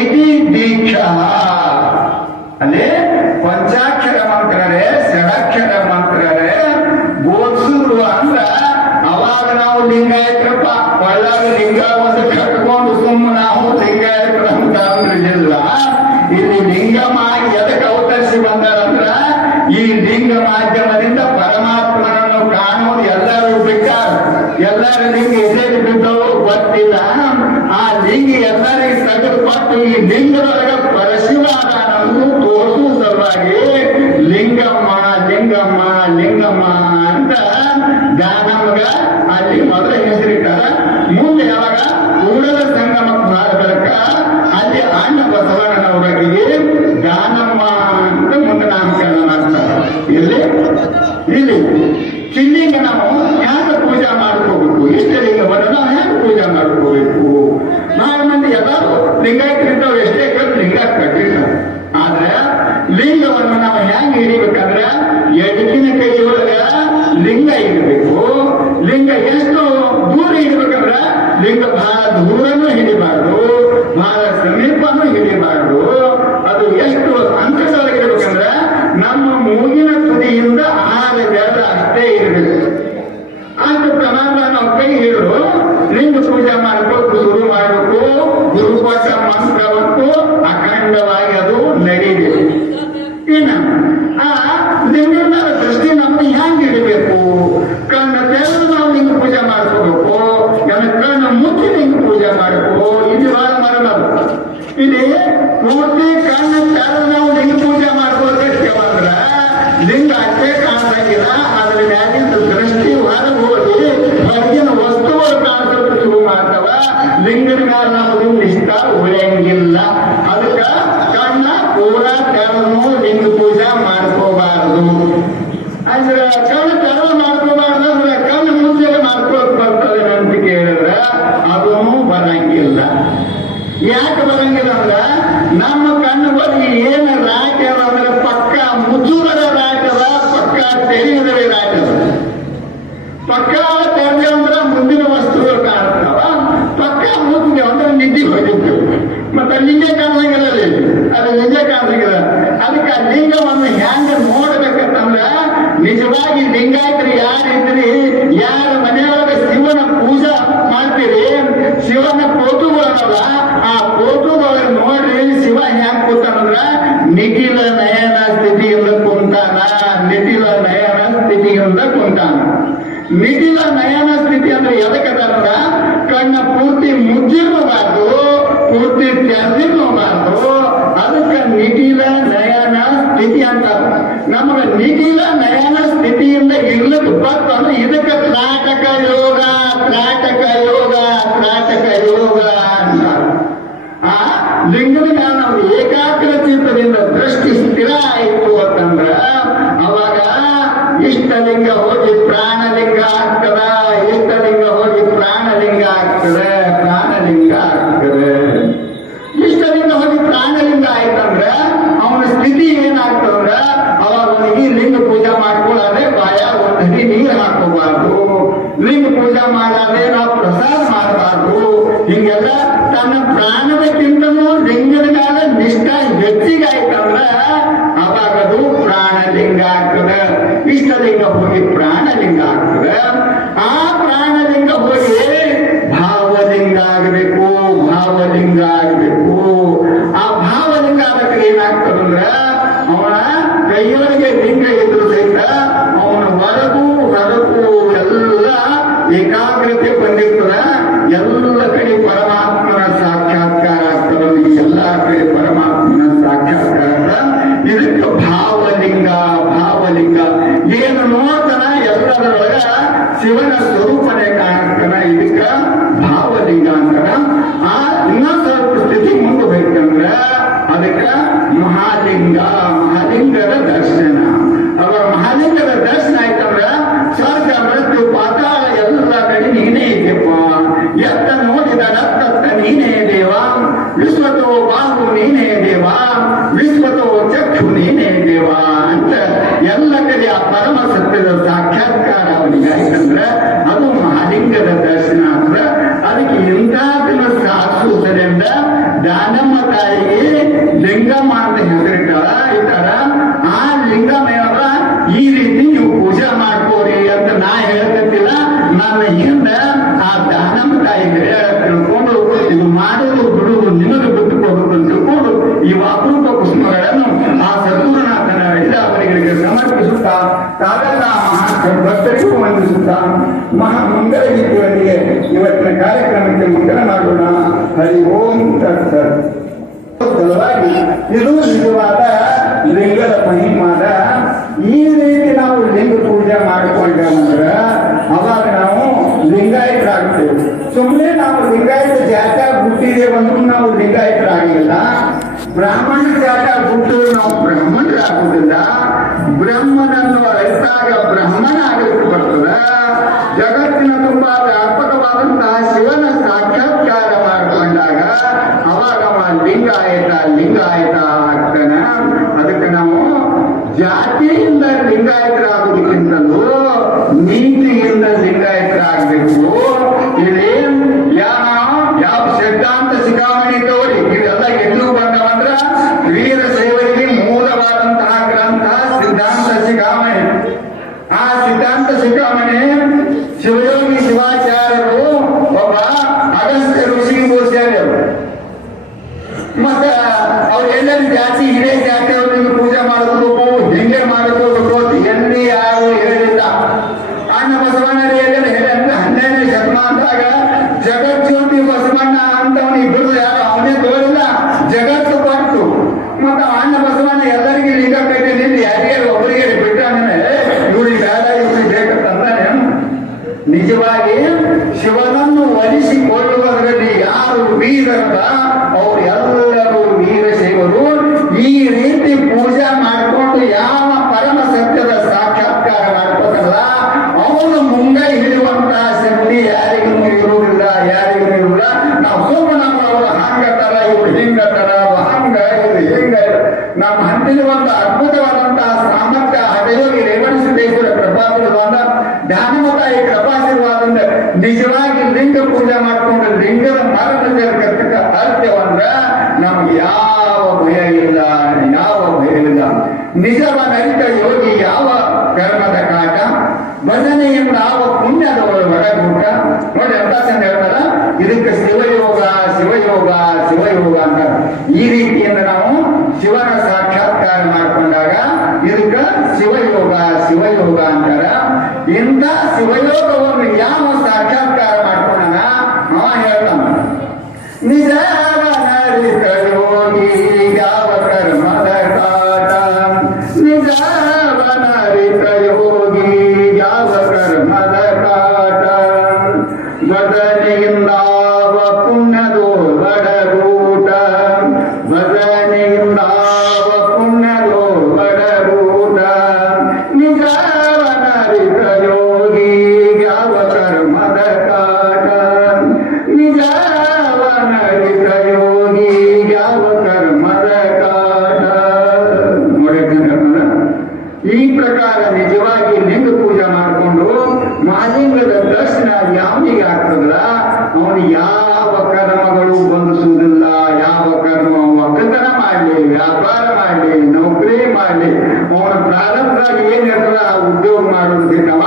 ಇತಿ ದೀಕ್ಷಾ. ಅಲ್ಲೇ ಪಂಚಾಕ್ಷರ ಮಂತ್ರರೇ ಷಡಾಕ್ಷರ ಮಂತ್ರರೇ ಬೋಧಿಸಿದ್ರು ಅಂದ್ರ ಅವಾಗ ನಾವು ಲಿಂಗಾಯತ್ರಪ್ಪ ಒಳ್ಳಾಗ ಲಿಂಗ ಒಂದು ಕಟ್ಕೊಂಡು ಸುಮ್ಮ ನಾವು ಲಿಂಗಾಯತ್ರ ಅಂತ ಅಂದ್ರಿಲ್ಲ. ಇಲ್ಲಿ ಲಿಂಗಮಾಗಿ ಎದಕ್ಕೆ ಅವತರಿಸಿ ಬಂದಾರಂದ್ರ ಈ ಲಿಂಗ ಮಾಧ್ಯಮದಿಂದ ಪರಮಾತ್ಮನನ್ನು ಕಾಣೋದು ಎಲ್ಲರೂ ಬಿಟ್ಟಾರ. ಎಲ್ಲರ ಲಿಂಗ ಎದೆಯಲ್ಲಿ ಬಿದ್ದವು ಗೊತ್ತಿಲ್ಲ. ಆ ಲಿಂಗ ಎಲ್ಲರಿಗೆ ತೆಗೆದುಕೊಟ್ಟು ಈ ಲಿಂಗದೊಳಗ ಪರಶಿವಾನನ್ನು ತೋರಿಸುವ ಸಲುವಾಗಿ ಲಿಂಗಮ್ಮ ಲಿಂಗಮ್ಮ ಲಿಂಗಮ್ಮ ಅಂತ ದಾನಮಗ ಅಲ್ಲಿ ಮೊದಲ ಹೆಸರಿಟ್ಟಾರ. ಮುಂದೆ ಯಾವಾಗ ಕೂಡಲ ಸಂಗಮಕ್ಕೆ ಮಾಡಬೇಕ ಅಲ್ಲಿ ಅಣ್ಣ ಬಸವಣ್ಣನವರಿಗೆ ದಾನಮ್ಮ ಅಂತ ಮುಂದೆ ನಾಮಕರಣ ಮಾಡ್ತಾರೆ. ಇಲ್ಲಿ ಶಿವಲಿಂಗ ನಾವು ಹ್ಯಾಂಗ ಪೂಜಾ ಮಾಡ್ಕೋಬೇಕು, ಇಷ್ಟಲಿಂಗವನ್ನು ನಾವು ಹ್ಯಾಂಗ ಪೂಜಾ ಮಾಡ್ಕೋಬೇಕು. ನಾಳೆ ಮಂದಿ ಎಲ್ಲರೂ ಲಿಂಗಾಯತರಿದ್ದವ್ರು ಎಷ್ಟೇ ಕಟ್ಟು ಲಿಂಗ ಕಟ್ಟಿರ್ತಾರೆ. ಆದ್ರೆ ಲಿಂಗವನ್ನು ನಾವು ಹ್ಯಾಂಗ ಹಿಡಿಬೇಕಂದ್ರೆ ಎಡಕಿನ ಕೈ ಒಳಗ ಲಿಂಗ ಇಡಬೇಕು. ಲಿಂಗ ಎಷ್ಟು ದೂರ ಹಿಡಿಬೇಕಂದ್ರ ಲಿಂಗ ಬಹಳ ದೂರನೂ ಹಿಡಿಬಾರ್ದು, ಬಹಳ ಸಮೀಪನೂ ಹಿಡಿಬಾರ್ದು. ಅದು ಎಷ್ಟು ಅಂತರದೊಳಗಿರ್ಬೇಕಂದ್ರ ನಮ್ಮ ಮೂಗಿನ ತುದಿಯಿಂದ 6 ಬೆರಳ ಅಷ್ಟೇ ಇರಬೇಕು. ಅಷ್ಟು ಪ್ರಮಾಣ ನಾವು ಕೈ ಹಿಡಿದು ಲಿಂಗ ಪೂಜೆ ಮಾಡಬೇಕು, ಶುರು ಮಾಡಬೇಕು. ಗುರುಪಾಠ ಮಂತ್ರವತ್ತು ಅಖಂಡವಾಗಿ ಅದು ನಡೀಬೇಕು. ಇನ್ನು ಆ ಲಿಂಗದ ದೃಷ್ಟಿ ನಮ್ಗೆ ಹ್ಯಾಂಗ ಇಡಬೇಕು? ಕಣ್ಣ ತೆರೆದು ನಾವು ಲಿಂಗ ಪೂಜೆ ಮಾಡ್ಕೋಬೇಕು, ಕಣ್ಣ ಮುಚ್ಚಿ ಲಿಂಗ ಪೂಜೆ ಮಾಡಬೇಕು. ಇದು ಬಹಳ ಮರಮದು. ಇಲ್ಲಿ ಪೂರ್ತಿ ಕಣ್ಣ ತೆರೆದು ನಾವು ಲಿಂಗ ಪೂಜೆ ಮಾಡ್ಕೋಬೇಕಂದ್ರ ಲಿಂಗ ಅಷ್ಟೇ ಕಾಣಿಸಂಗಿಲ್ಲ. ಅದ್ರ ಮ್ಯಾಲಿಂದ ದೃಷ್ಟಿ ಹೊರಗೆ ಹೋಗಿ ಹೊರಗಿನ ವಸ್ತುಗಳು ಕಾಣಿಸೋದು ಶುರು ಮಾಡ್ತಾವ. ಲಿಂಗದ ಮ್ಯಾಲ ನಮ್ದು ಇಷ್ಟ ಉಳಿಯಂಗಿಲ್ಲ. ಅದಕ್ಕ ಕಣ್ಣ ಪೂರ ತೆರೆದು ಲಿಂಗ ಪೂಜೆ ಮಾಡ್ಕೋಬಾರದು. ಅಂದ್ರೆ ಕಣ್ಣು ತೆರೆದು ಮಾಡ್ಕೋಬಾರ್ದು ಅಂದ್ರೆ ಕಣ್ಣು ಮುಂಚೆ ಮಾಡ್ಕೊಳಕ್ ಬರ್ತದೆ ಅಂತ ಕೇಳಿದ್ರೆ ಅದೂ ಬರಂಗಿಲ್ಲ. ಯಾಕೆ ಬರಂಗಿಲ್ಲ ಅಂದ್ರ ನಮ್ಮ ಕಣ್ಣು ಬರೀ ಏನ ರಾಟ ಅಂದ್ರೆ ಪಕ್ಕ ಮುಚ್ಚುದರ ರಾಟದ, ಪಕ್ಕ ತೆರೆಯುವುದರ ರಾಟದ. ಪಕ್ಕ ತೆರೆದ ಅಂದ್ರೆ ಮುಂದಿನ ವಸ್ತುಗಳು ಕಾಣ್ತಾವ, ಪಕ್ಕ ಮುಚ್ಚಿದೆ ಅಂದ್ರೆ ನಿದ್ದೆ ಹೋಗಿತ್ತು. ಮತ್ತೆ ಲಿಂಗ ಕಾಣಿಸಂಗಿಲ್ಲ, ಅದು ನಿಜ ಕಾಣಿಸಂಗಿಲ್ಲ. ಅದಕ್ಕೆ ಆ ಲಿಂಗವನ್ನು ಹ್ಯಾಂಗ ನೋಡ್ಬೇಕಂತಂದ್ರ ನಿಜವಾಗಿ ಲಿಂಗಾಯತರು ಯಾರಿದ್ರಿ, ಯಾರ ಮನೆಯೊಳಗೆ ಶಿವನ ಪೂಜಾ ಮಾಡ್ತೀರಿ, ಶಿವನ ಫೋಟೋಗಳಲ್ಲ ಆ ಫೋಟೋದೊಳಗೆ ನೋಡ್ರಿ ಶಿವ ಹ್ಯಾಂಗ ಕೂತಾನಂದ್ರ ನಿಖಿಲ ನಯನ ಸ್ಥಿತಿಯಿಂದ ಕುಂತಾನ. ನಿಖಿಲ ನಯನ ಸ್ಥಿತಿಯಿಂದ ಕುಂತಾನ. ನಿಖಿಲ ನಯನ ಸ್ಥಿತಿ ಅಂದ್ರೆ ಎದಕ್ಕಂದ್ರ ಕಣ್ಣ ಪೂರ್ತಿ ಮುಚ್ಚಿರಬಾರ್ದು, ಪೂರ್ತಿ ತೆರೆದಿರಬಾರ್ದು. ಅದಕ್ಕೆ ನಿಖಿಲ ನಯನ ಸ್ಥಿತಿ ಅಂತ. ನಮಗೆ ನಿಖಿಲ ನಯನ ಸ್ಥಿತಿಯಿಂದ ಇರ್ಲಿಕ್ಕೆ ಬರ್ತು ಅಂದ್ರೆ ಇದಕ್ಕೆ ತ್ರಾಟಕ ಯೋಗ, ತ್ರಾಟಕ ಯೋಗ, ತ್ರಾಟಕ ಯೋಗ ಅಂತ. ಆ ಲಿಂಗದ ಮ್ಯಾಲ ನಾವು ಏಕಾಗ್ರ ಚಿತ್ತದಿಂದ ದೃಷ್ಟಿ ಸ್ಥಿರ ಆಯಿತು ಅಂತಂದ್ರ ಅವಾಗ ಇಷ್ಟಲಿಂಗ ಹೋಗಿ ಪ್ರಾಣಲಿಂಗ ಆಗ್ತದ, ಇಷ್ಟಲಿಂಗ ಹೋಗಿ ಪ್ರಾಣಲಿಂಗ ಆಗ್ತದೆ, ಪ್ರಾಣಲಿಂಗ ಆಗ್ತದೆ. ಇಷ್ಟಲಿಂಗ ಹೋಗಿ ಪ್ರಾಣಲಿಂಗ ಆಯ್ತಂದ್ರ ಅವನ ಸ್ಥಿತಿ ಏನಾಗ್ತದಂದ್ರ ಅವಾಗ ಅವನಿಗೆ ಲಿಂಗ ಪೂಜಾ ಮಾಡ್ಕೊಳ್ಳಾದ್ರೆ ಬಾಯ ಒಂದು ಹನಿ ನೀರು ಹಾಕೋಬಾರ್ದು, ಲಿಂಗ ಪೂಜಾ ಮಾಡಾದ್ರೆ ನಾವು ಪ್ರಸಾದ ಮಾಡಬಾರ್ದು. ಹಿಂಗೆಲ್ಲ ತನ್ನ ಪ್ರಾಣದಕ್ಕಿಂತನೂ ಲಿಂಗದ ಮ್ಯಾಲ ನಿಷ್ಠ ಹೆಚ್ಚಿಗೆ ಆಯ್ತಂದ್ರ ಅವಾಗ ಅದು ಪ್ರಾಣಲಿಂಗ ಆಗ್ತದೆ. ಇಷ್ಟಲಿಂಗ ಹೋಗಿ ಪ್ರಾಣಲಿಂಗ ಆಗ್ತದೆ. ಆ ಪ್ರಾಣಲಿಂಗ ಹೋಗಿ ಭಾವಲಿಂಗ ಆಗಬೇಕು, ಭಾವಲಿಂಗ ಆಗಬೇಕು. ಆ ಭಾವಲಿಂಗ ಆಗಕ್ಕೆ ಏನಾಗ್ತದಂದ್ರ ಅವನ ಕೈಯೊಳಗೆ ಲಿಂಗ ಇದ್ರು ಸಹಿತ ಅವನ ಹೊರಗೂ ಹೊರಗೂ ಎಲ್ಲ ಏಕಾಗ್ರತೆ ಬಂದಿರ್ತದ. ಎಲ್ಲ ಕಡೆ ಪರಮಾತ್ಮನ ಸಾಕ್ಷಾತ್ಕಾರ ಜಗತ್ತು ನೀನೇ ದೇವ ಅಂತ ಎಲ್ಲ ಕಡೆ ಆ ಪರಮ ಸತ್ಯದ ಸಾಕ್ಷಾತ್ಕಾರ ಅವನಿಗೆ ಆಯ್ತಂದ್ರ ಅದು ಮಹಾಲಿಂಗದ ದರ್ಶನ ಅಂದ್ರ ಅದಕ್ಕೆ ಇಂಥದನ್ನ ಸಾಧಿಸುವುದರಿಂದ ದಾನಮ್ಮ ತಾಯಿಗೆ ಲಿಂಗಮ್ಮ ಅಂತ ಹೆಸರಿಟ್ಟಾರ ಇಟ್ಟಾರ. ಆ ಲಿಂಗಮ್ಮವ ಈ ರೀತಿ ನೀವು ಪೂಜೆ ಮಾಡ್ಕೋರಿ ಅಂತ ನಾ ಹೇಳ್ತಿಲ್ಲ, ನನ್ನ ಹಿಂದ ಆ ದಾನಮ್ಮ ತಾಯಿಗೆ ತಿಳ್ಕೊಂಡು ಇದು ಮಾಡೋದು ಬಿಡುವುದು ನಿಮಗೆ ಬಿಟ್ಟುಕೋಬೇಕು ಅಂತ ತಿಳ್ಕೊಂಡು ಈ ಅಪರೂಪ ಪುಷ್ಪಗಳನ್ನು ಆ ಸದ್ಗುರುನಾಥನ ಎಲ್ಲ ಅವರಿಗೆ ಸಮರ್ಪಿಸುತ್ತಾ ತಾವೆಲ್ಲ ಭಕ್ತರಿಗೂ ವಂದಿಸುತ್ತಾ ಮಂಗಲ ಗೀತೆಯೊಂದಿಗೆ ಇವತ್ತಿನ ಕಾರ್ಯಕ್ರಮಕ್ಕೆ ಮಂಗಲ ಮಾಡೋಣ. ಹರಿ ಓಂ ತತ್ಸತ್. ಸಲುವಾಗಿ ಇದು ನಿಜವಾದ ಲಿಂಗದ ಮಹಿಮಾದ. ಈ ರೀತಿ ನಾವು ಲಿಂಗ ಪೂಜೆ ಮಾಡಿಕೊಂಡ್ರೆ ಅವಾಗ ನಾವು ಲಿಂಗಾಯತರಾಗ್ತೇವೆ. ಸುಮ್ಮನೆ ನಾವು ಲಿಂಗಾಯತ ಜಾತ್ರೆ ಹುಟ್ಟಿದೇವೆ ಅಂದ್ರೂ ನಾವು ಲಿಂಗಾಯತರಾಗಿಲ್ಲ. ಬ್ರಾಹ್ಮಣ ಜಾತ್ರೆ ಹುಟ್ಟಿದ್ರೆ ನಾವು ಬ್ರಾಹ್ಮಣರಾಗುವುದಿಲ್ಲ. ಬ್ರಹ್ಮನನ್ನು ಅರಿತಾಗ ಬ್ರಹ್ಮಣ ಆಗಲಿಕ್ಕೆ ಬರ್ತದೆ. ಜಗತ್ತಿನ ತುಂಬಾ ವ್ಯಾಪಕವಾದಂತಹ ಶಿವನ ಸಾಕ್ಷಾತ್ಕಾರ ಮಾಡಿಕೊಂಡಾಗ ಅವಾಗ ಲಿಂಗಾಯತ ಆಗ್ತಾನ. ಅದಕ್ಕೆ ನಾವು ಜಾತಿಯಿಂದ ಲಿಂಗಾಯತರಾಗುವುದಕ್ಕಿಂತಲೂ ನೀತಿಯಿಂದ ಲಿಂಗಾಯತರಾಗಬೇಕು. ಇಲ್ಲಿ ಯಾವ ಸಿದ್ಧಾಂತ ಶಿಖಾಮಣಿ ತೋರಿ ಇದೆಲ್ಲ ಎಲ್ಲೂ ಬಂದವಂದ್ರ ವೀರ ಶೈವರಿಗೆ ಮೂಲವಾದಂತಹ ಗ್ರಂಥ ಸಿದ್ಧಾಂತ ಶಿಖಾಮಣಿ. ಆ ಸಿದ್ಧಾಂತ ಶಿಖಾಮಣಿ ಶಿವಯೋಗಿ ಶಿವಾಚಾರ್ಯರು ಒಬ್ಬ ಅಗಸ್ತ್ಯ ಋಷಿಗೆ ಬೋಧಿಸ್ಯಾರು. ಮತ್ತ ಅವ್ರೆಲ್ಲರೂ ಜಾತಿ ಇದೇ ಜಾತಿ ಅವ್ರಿಗೆ ಪೂಜೆ ಮಾಡಬೇಕು, ಹಿಂಗೆ ಮಾಡಬೇಕು ಅಂತ ಎಲ್ಲಿ ಯಾರು ಹೇಳಿಲ್ಲ. ಅಣ್ಣ ಬಸವಣ್ಣರು ಎಲ್ಲ ಹೇಳಂದ್ರೆ 12ನೇ ಶತಮಾನದಾಗ ಜಗಜ್ಯೋತಿ ಬಸವಣ್ಣ ಅಂತವನು ಇಬ್ಬರು ಯಾರು ಅವನೇ ತೋರಿಲ್ಲ, ಜಗತ್ತು ಕೊಟ್ಟು. ಮತ್ತ ಅಣ್ಣ ಬಸವಣ್ಣ ಎಲ್ಲರಿಗೆ ಲಿಂಗ ಕಟ್ಟಿ ನಿಂತು ಯಾರಿಗೆ ಒಬ್ಬರಿಗೆ ಬಿಟ್ಟ ಇವ್ರಿಗೆ ಬೇಡ ಇವ್ರಿಗೆ ಬೇಕಂತಾನೆ. ನಿಜವಾಗಿ ಶಿವನನ್ನು ಒಲಿಸಿಕೊಳ್ಳುವುದರಲ್ಲಿ ಯಾರು ವೀರರ ಅವ್ರು ಎಲ್ಲರೂ ವೀರಶೈವರು. ಈ ರೀತಿ ಪೂಜೆ ಮಾಡಿಕೊಂಡು ಯಾವ ಪರಮ ಸತ್ಯದ ಸಾಕ್ಷಾತ್ಕಾರ ಮಾಡ್ಕೋತಲ್ಲ ಅವನು ಮುಂಗೈ ಹಿಡಿಯುವಂತಹ ಶಕ್ತಿ ಯಾರಿಗೂ ಇರುವುದಿಲ್ಲ, ಯಾರಿಗೂ ಇರುವುದಿಲ್ಲ. ನಾವು ಸುಮ್ಮನೆ ಅವರು ಹಂಗತರ ಇವ್ರು ಹಿಂಗತರ ಹಂಗ ಇವ್ರು ಹಿಂಗ. ನಮ್ಮ ಹಂತಿನ ಒಂದು ಅದ್ಭುತವಾದಂತಹ ಸಾಮರ್ಥ್ಯ ಹಠಯೋಗಿ ರೇವಣಸಿದ್ದೇಶ್ವರ ಕೃಪಾಶೀರ್ವಾದ, ಧ್ಯಾನಮತಾಯಿ ಕೃಪಾಶೀರ್ವಾದದಿಂದ ನಿಜವಾಗಿ ಲಿಂಗ ಪೂಜೆ ಮಾಡಿಕೊಂಡು ಲಿಂಗದ ಮರಣ ಜಗತ್ತಕ್ಕ ಅರ್ಥವಂದ್ರ ನಮ್ಗೆ ಯಾವ ಭಯ ಇಲ್ಲ, ಯಾವ ಭಯ ಇಲ್ಲ. ನಿಜವನರಿತ ಯೋಗಿ ಯಾವ ಕರ್ಮದ ಕಾಟ, ಭಜನೆಯಿಂದ ಯಾವ ಪುಣ್ಯದ ಒಳಗೂಟ. ನೋಡಿ ಅಂತ ಚಂದ ಹೇಳ್ತಾರ, ಇದಕ್ಕೆ ಶಿವಯೋಗ ಶಿವಯೋಗ ಶಿವಯೋಗ ಅಂತ. ಈ ರೀತಿಯಿಂದ ನಾವು ಶಿವನ ಸಾಕ್ಷಾತ್ಕಾರ ಮಾಡಿಕೊಂಡಾಗ ಇದಕ್ಕ ಶಿವಯೋಗ ಶಿವಯೋಗ ಅಂತಾರ. ಇಂಥ ಶಿವಯೋಗವನ್ನು ಯಾವ ಸಾಕ್ಷಾತ್ಕಾರ ಮಾಡ್ಕೊಂಡಾಗ ಅವ ಹೇಳ್ತಾನ, ನಿಜವನರಿತ ಯೋಗಿ ಯಾವ ಕರ್ಮದ ಕಾಟ, ನಿಜವನರಿತ ಯೋಗಿ ಯಾವ ಕರ್ಮದ ಕಾಟ, ಭಜನೆಯಿಂದಾವ ಪುಣ್ಯದೋ ಬಡಗೂಟ, ಭಜನೆಯಿಂದಾವ ಪುಣ್ಯದೋ ಬಡಗೂಟ, ನಿಜವನರಿತ ಯೋಗಿ ಯಾವ ಕರ್ಮದ ಕಾಟ, ನಿಜವನರಿತ ಯೋಗಿ ಯಾವ ಕರ್ಮದ ಕಾಟ. ಈ ಪ್ರಕಾರ ನಿಜವಾಗಿ ಲಿಂಗ ಪೂಜೆ ಮಾಡಿಕೊಂಡು ಮಹಾಲಿಂಗದ ದರ್ಶನ ಯಾವನಿಗೆ ಆಗ್ತದಲ್ಲ ಅವನು ಯಾವ ಕರ್ಮಗಳು ಬಂಧಿಸುವುದಿಲ್ಲ. ಯಾವ ಕರ್ಮ ಒಕ್ಕತನ ಮಾಡಲಿ, ವ್ಯಾಪಾರ ಮಾಡಲಿ, ನೌಕರಿ ಮಾಡಲಿ, ಅವನ ಪ್ರಾರಂಭದಾಗ ಏನಿರ್ತದ ಆ ಉದ್ಯೋಗ ಮಾಡೋದು ಬಿಟ್ಟವ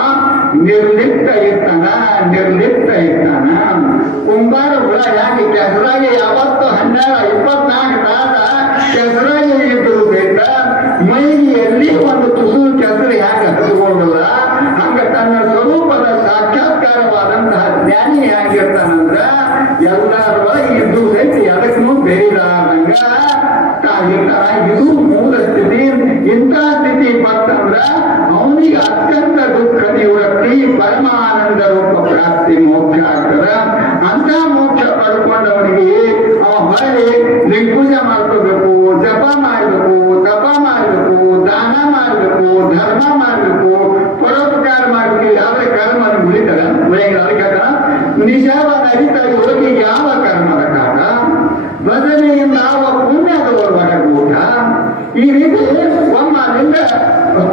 ನಿರ್ಲಿಪ್ತ ಇರ್ತಾನ, ನಿರ್ಲಿಪ್ತ ಇರ್ತಾನ. ಕುಂಬಾರ ಹುಳ ಯಾಕೆ ಕೆಸರಾಗಿ ಯಾವತ್ತು 12-24 ತಾಸ ಕೆಸರಾಗಿ ಇದ್ದು ಬೇಕ ಮೈಯಲ್ಲಿ ಒಂದು ತುಸು ಕೆಸರು ಯಾಕೆ ಹತ್ಕೊಳ್ಳಲ್ಲ. ಹಂಗ ತನ್ನ ಸ್ವರೂಪದ ಸಾಕ್ಷಾತ್ಕಾರವಾದಂತಹ ಜ್ಞಾನಿ ಹೇಗಿರ್ತಾನಂದ್ರ ಎಲ್ಲರ ಇದ್ದು ಸಹಿತ ಎದಕ್ಕೂ ಬೇರಿದಂಗ ಇದು ಮೂಲ ಸ್ಥಿತಿ. ಇಂಥ ಸ್ಥಿತಿ ಬಂತಂದ್ರ ಅವನಿಗೆ ಅತ್ಯಂತ ದುಃಖ ನಿವೃತ್ತಿ, ಪರಮಾನಂದ ರೂಪ ಪ್ರಾಪ್ತಿ, ಮೋಕ್ಷ ಆಗ್ತದ. ಅಂತ ಮೋಕ್ಷ ಪಡ್ಕೊಂಡವನಿಗೆ ಅವ ಹೊರಗೆ ಲಿಂಗಪೂಜೆ ಮಾಡ್ಕೋಬೇಕು, ಜಪ ಮಾಡಬೇಕು, ತಪ ಮಾಡಬೇಕು, ದಾನ ಮಾಡಬೇಕು, ಧರ್ಮ ಮಾಡಬೇಕು, ಪರೋಪಕಾರ ಮಾಡಬೇಕು. ಯಾವ ಕರ್ಮ ಮುಳಿತಾರ ಅದಕ್ಕೆ ನಿಜವನರಿತ ಯೋಗಿ ಯಾವ ಕರ್ಮದ ಕಾಟ, ಭಜನೆಯಿಂದ ಯಾವ ಪುಣ್ಯದ ಒಳಗೂಟ. ಈ ರೀತಿ ಲಿಂಗ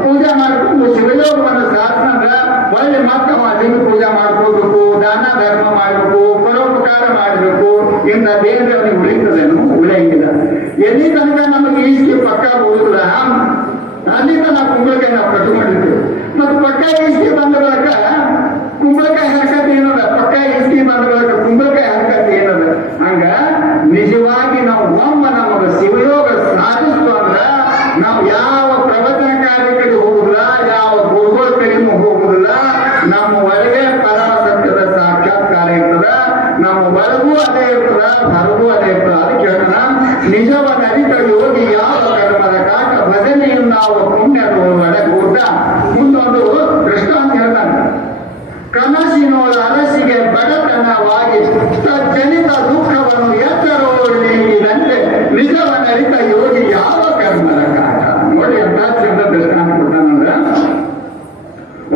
ಪೂಜೆ ಮಾಡ್ಕೊಂಡು ಶಿವಯೋಗವನ್ನು ಸಾಧನ ಒಳ್ಳೆ ಮಕ್ಕಳ ಲಿಂಗ ಪೂಜೆ ಮಾಡ್ಕೋಬೇಕು, ದಾನ ಧರ್ಮ ಮಾಡಬೇಕು, ಪರೋಪಕಾರ ಮಾಡಬೇಕು. ಇಂಥ ದೇಹದಲ್ಲಿ ಅವನಿಗೆ ಉಳಿತದೇನು? ಉಳಿಯಂಗಿಲ್ಲ. ಎಲ್ಲಿ ತನಕ ನಮಗೆ ಈಸ್ಗೆ ಪಕ್ಕ ಉಳಿದ್ರ ಅಲ್ಲಿಂದ ನಾವು ಕುಂಬಳಕಾಯಿ ನಾವು ಕಟ್ಕೊಂಡಿರ್ತೇವೆ. ಮತ್ತು ಪಕ್ಕ ಈಸ್ಗೆ ಬಂದ ಬಳಿಕ ಕುಂಬಳಕಾಯಿ ಹರಕತ್ ಏನದ, ಪಕ್ಕ ಈಸ್ಗೆ ಬಂದ ಬಳಿಕ ಕುಂಬಳಕಾಯಿ ಹರಕತ್ ಏನದ. ಹಂಗ ನಿಜವಾಗಿ ನಾವು ಒಮ್ಮ ನಮಗ ಶಿವಯೋಗ ಸಾಧಿಸ್ತು ಅಂದ್ರ ನಾವು ಯಾವ ಪ್ರವಚನ ಕಾರ್ಯಕ್ಕೆ ಹೋಗುದಿಲ್ಲ, ಯಾವ ಗುರುಗಳ ಕಡೆಗೂ ಹೋಗುದಿಲ್ಲ. ನಮ್ಮ ಒಳಗೆ ಪರಮ ಸತ್ಯದ ಸಾಕ್ಷಾತ್ಕಾರ ಇರ್ತದ. ನಮ್ಮ ಒಳಗೂ ಅದೇ ಇರ್ತದ, ಹೊರಗೂ ಅದೇ ಇರ್ತದ. ಅದಕ್ಕೆ ಹೇಳೋಣ, ನಿಜವಾದ ಅರಿತ ಯೋಗಿ ಯಾವ ಕರ್ಮದ ಕಾಟ ಭಜನೆಯಿಂದ ಅವ ಪುಣ್ಯದ ಒಳಗೂಟ. ಮುಂದೊಂದು ದೃಷ್ಟಾಂತ ಹೇಳ್ತಾನೆ. ಕನಸಿನೋಳ ಅರಸಿಗೆ ಬಡತನವಾಗಿ ತಜ್ಜನಿತ ದುಃಖವನ್ನು ಎತ್ತರೋಳಿದಂತೆ ನಿಜವನ್ನರಿತ ಯೋಗಿ ಯಾವ ಕರ್ಮದ ಕಾಟ. ನೋಡಿ ಅಂತ ಚಂದ ದೃಷ್ಟಾಂತ ಕೊಡ್ತಾನಂದ್ರ,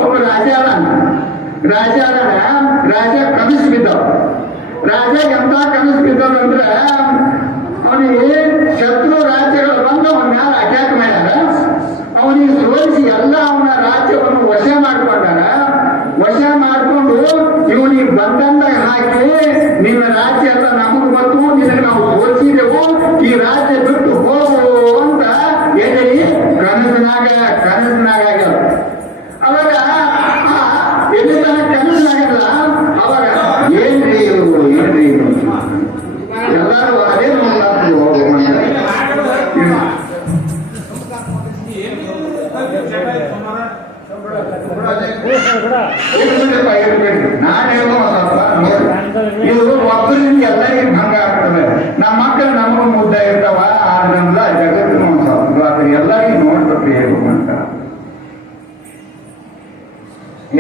ಒಬ್ಬ ರಾಜ ಕನಸು ಬಿದ್ದವ. ರಾಜ ಎಂತ ಕನಸು ಬಿದ್ದವಂದ್ರ ಅವನಿಗೆ ಶತ್ರು ರಾಜ್ಯಗಳು ಬಂದು ಅವನ ಮ್ಯಾಲ ಅಟ್ಯಾಕ್ ಮಾಡ್ಯಾರ. ಅವನಿಗೆ ಸೋಲಿಸಿ ಎಲ್ಲ ಅವನ ರಾಜ್ಯವನ್ನು ವಶ ಮಾಡ್ಕೊಂಡಾರ. ವಶ ಮಾಡ್ಕೊಂಡು ಇವನಿಗೆ ಬಂದಂದಾಗ ಹಾಕಿ, ನಿಮ್ಮ ರಾಜ್ಯ ಎಲ್ಲ ನಮಗ್ ಬಂತು, ನಿನಗೆ ನಾವು ಸೋಲಿಸಿದೆವು, ಈ ರಾಜ್ಯ ಬಿಟ್ಟು ಹೋಗು ಅಂತ ಹೇಳಿ ಕನಸಿನಾಗ ಆಗ್ಯಾವ. ಅವಾಗ ಎಲ್ಲಿ ತನಕ ಕನಸಿನಾಗಲ್ಲ, ಅವಾಗ ಏನ್ರಿ ಎಲ್ಲರೂ ಅದೇ ನಾನು ಹೇಳೋ ಇದು ಒಬ್ಬರಿಂದ ಎಲ್ಲರಿಗೂ ಭಂಗ ಆಗ್ತದೆ. ನಮ್ಮ ಮಕ್ಕಳು ನಮಗೂ ಮುದ್ದೆ ಇರ್ತಾವ, ಆದ್ರಿಂದ ಜಗತ್ತಿನ ಸ್ವಲ್ಪ ಅದು ಎಲ್ಲರಿಗೂ ನೋಡ್ಬೇಕು ಹೇಳು ಅಂತ.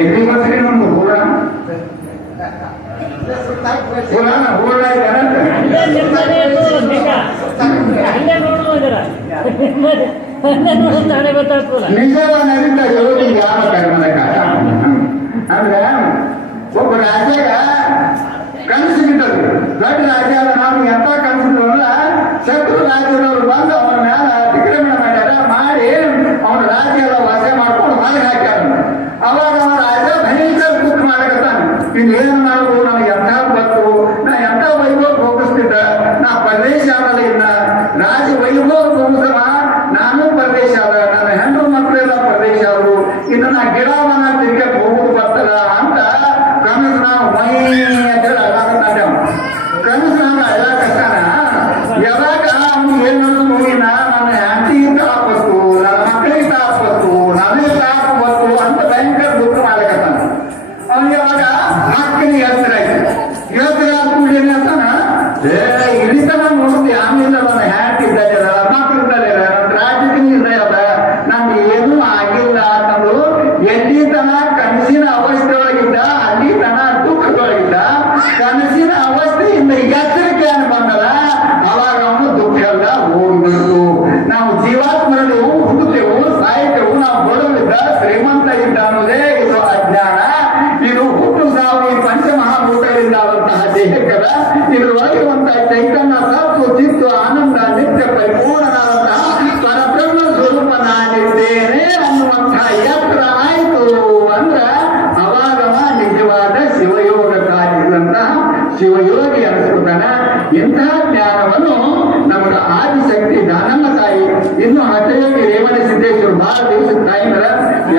ಎಲ್ಲಿ ಬರ್ತೀರಿ ನಮ್ದು ಹೂಳ ನಿಜವನ್ನರಿತ ಯೋಗಿ ಯಾವ ಕರ್ಮದ ಕಾಟ. ಅಂದ್ರೆ ಒಬ್ಬ ರಾಜ್ಯಾಗ ಕನಸು ಬಿದ್ದದು. ದೊಡ್ಡ ರಾಜ್ಯ ನಾವು ಎಂತ ಕನಸು ಅಲ್ಲ, ಶತ್ರು ರಾಜ್ಯದವರು ಬಂದು ಅವನ ಮ್ಯಾಲ ಅತಿಕ್ರಮಣ ಮಾಡ್ಯಾರ. ಮಾಡಿ ಅವನ ರಾಜ್ಯ ಎಲ್ಲ ವಶ ಮಾಡ್ಕೊಂಡು ಹೊರಗೆ ಹಾಕ್ಯಾರ. ಅವಾಗ ಅವನ ರಾಜ ಭಯಂಕರ ದುಃಖ ಮಾಡಕತ್ತಾನ. ಇನ್ನೇನು ನಾವು ನಮ್ಗೆ ಎಂಥ ಬತ್ತು, ನಾ ಎಂಥ ವೈಭವ ಹೋಗಿಸ್ತಿದ್ದ, ನಾ ಪರದೇಶ ಆದ, ಇನ್ನ ರಾಜ ವೈಭವ ಹೋಗಿಸವ, ನಾನು ಪರದೇಶ ಆದ, ನನ್ನ ಹೆಣ್ಣು ಮಕ್ಕಳೆಲ್ಲ ಪರದೇಶ ಆದ್ರು, ಇನ್ನು ನಾ ಗಿಡವನ್ನ ತಿರ್ಗಕ್ಕೆ ಹೋಗುದು ಬರ್ತದ ಅಂತ ಕನಸು ನಾವು ಮೈ ಅಂತ ಹೇಳಿ ಅಲ್ಲಾಕತ್ತಾನ. ಕನಸು ನಾವು ಅಲ್ಲಾಕತ್ತಾನ. ಯಾವಾಗ ಅವ್ನು ಏನ್ ನೋಡಿನ ನನ್ನ ಹೆಂಡತಿ ತಾಪತ್ತು, ನನ್ನ ಮಕ್ಕಳಿಗೆ ತಾಪತ್ತು, ನನಗೆ ತಾಪತ್ತು ಅಂತ ಭಯಂಕರ ದುಃಖ ಮಾಡಕತ್ತಾನ. ಅವ್ನಿಗೆ ಅವಾಗ ಮಕ್ಕಳಿಗೆ ಎತ್ತರ ಆಯ್ತು. ಎತ್ತರ ಆದ್ಮೇಲೆ ಏನಾಗ್ತಾನ, ಇಳಿತನ ನೋಡಿದ್ವಿ. ಆಮೇಲೆ ನನ್ನ ಹೆಂಡತಿ ಇದ್ದಾರೆ, ಮಕ್ಕಳು ಇದ್ದಾರೆ, ನನ್ನ ರಾಜ್ಯದಲ್ಲಿ ಇದ್ದಾರೆ, ನಮ್ಗೆ ಏನೂ ಆಗಿಲ್ಲ ಅಂತಂದು ಎಲ್ಲಿ ತನ ಕನಸಿನ ಅವಸ್ಥೆ ಒಳಗಿದ್ದ, ಅಲ್ಲಿ ತನ ದುಃಖದೊಳಗಿದ್ದ. ಕನಸಿನ ಅವಸ್ಥೆಯಿಂದ ಎಚ್ಚರಿಕೆ ಬಂದಲ್ಲ, ಅವಾಗ ಅವನು ದುಃಖ ಎಲ್ಲ ಹೋಗ್ಬಿಡ್ತು. ನಾವು ಜೀವಾತ್ಮರಲ್ಲಿ ಹುಡುಕ್ತೇವು, ಸಾಯ್ತೇವು. ನಾವು ಬಡವಿದ್ದ ಶ್ರೀಮಂತ ಇದ್ದ ಅನ್ನೋದೇ ಇದು ಅಜ್ಞಾನ. ಇದು ಹುಟ್ಟು ಸಾವು ಈ ಪಂಚಮಹಾಭೂತಗಳಿಂದ ಆದಂತಹ ದೇಹಕ್ಕದ. ಇದರೊಳಗಿರುವಂತಹ ಚೈತನ್ಯ ಸತ್ತು ಚಿತ್ತು ಆನಂದ ನಿತ್ಯ ಪರಿಪೂರ್ಣನಾದಂತಹ ಪರಬ್ರಹ್ಮ ಸ್ವರೂಪ ನಾನಿದ್ದೇನೆ ಅನ್ನುವಂತಹ ಎತ್ತರ ಆಯ್ತು ಅಂದ್ರ ಅವಾಗವ ನಿಜವಾದ ಶಿವಯೋಗ ಕಾರ್ಯದಂತಹ ಶಿವಯೋಗಿ ಅನಿಸ್ಕೊತಾನ. ಇಂತಹ ಜ್ಞಾನವನ್ನು ನಮಗೆ ಆದಿಶಕ್ತಿ ದಾನಮ್ಮ ತಾಯಿ, ಇನ್ನು ಹಠಯೋಗಿ ರೇವಣ ಸಿದ್ದೇಶ್ವರ ಬಹಳ ದಿವಸದ ತಾಯಿಂದ್ರ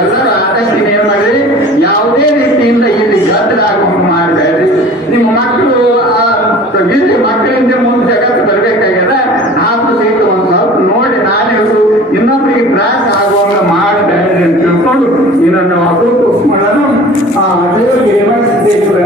ಎಲ್ಲರೂ ಆದಷ್ಟು ಏನ್ ಮಾಡ್ರಿ, ಯಾವುದೇ ರೀತಿಯಿಂದ ಇಲ್ಲಿ ಗದ್ದಲಾಗುವ ಮಾಡಬೇಡ್ರಿ. ನಿಮ್ಮ ಮಕ್ಕಳು ಇಲ್ಲಿ ಮಕ್ಕಳಿಂದ ಮುಂದೆ ಜಗತ್ತು ಬರ್ಬೇಕಾಗ್ಯದ. ಆದ್ರೂ ಸಹಿತ ಒಂದ್ ಸ್ವಲ್ಪ ನೋಡಿ ನಾನು ಹೇಳುದು, ಇನ್ನೊಬ್ಬರಿಗೆ ತ್ರಾಸ ಆಗುವಂಗ ಮಾಡಬೇಡ್ರಿ ಅಂತ ತಿಳ್ಕೊಂಡು ಇದನ್ನು ಅಭಿವೃದ್ಧಿ ಮಾಡೋಣ. ಹಠಯೋಗಿ ರೇವಣ ಸಿದ್ದೇಶ್ವರ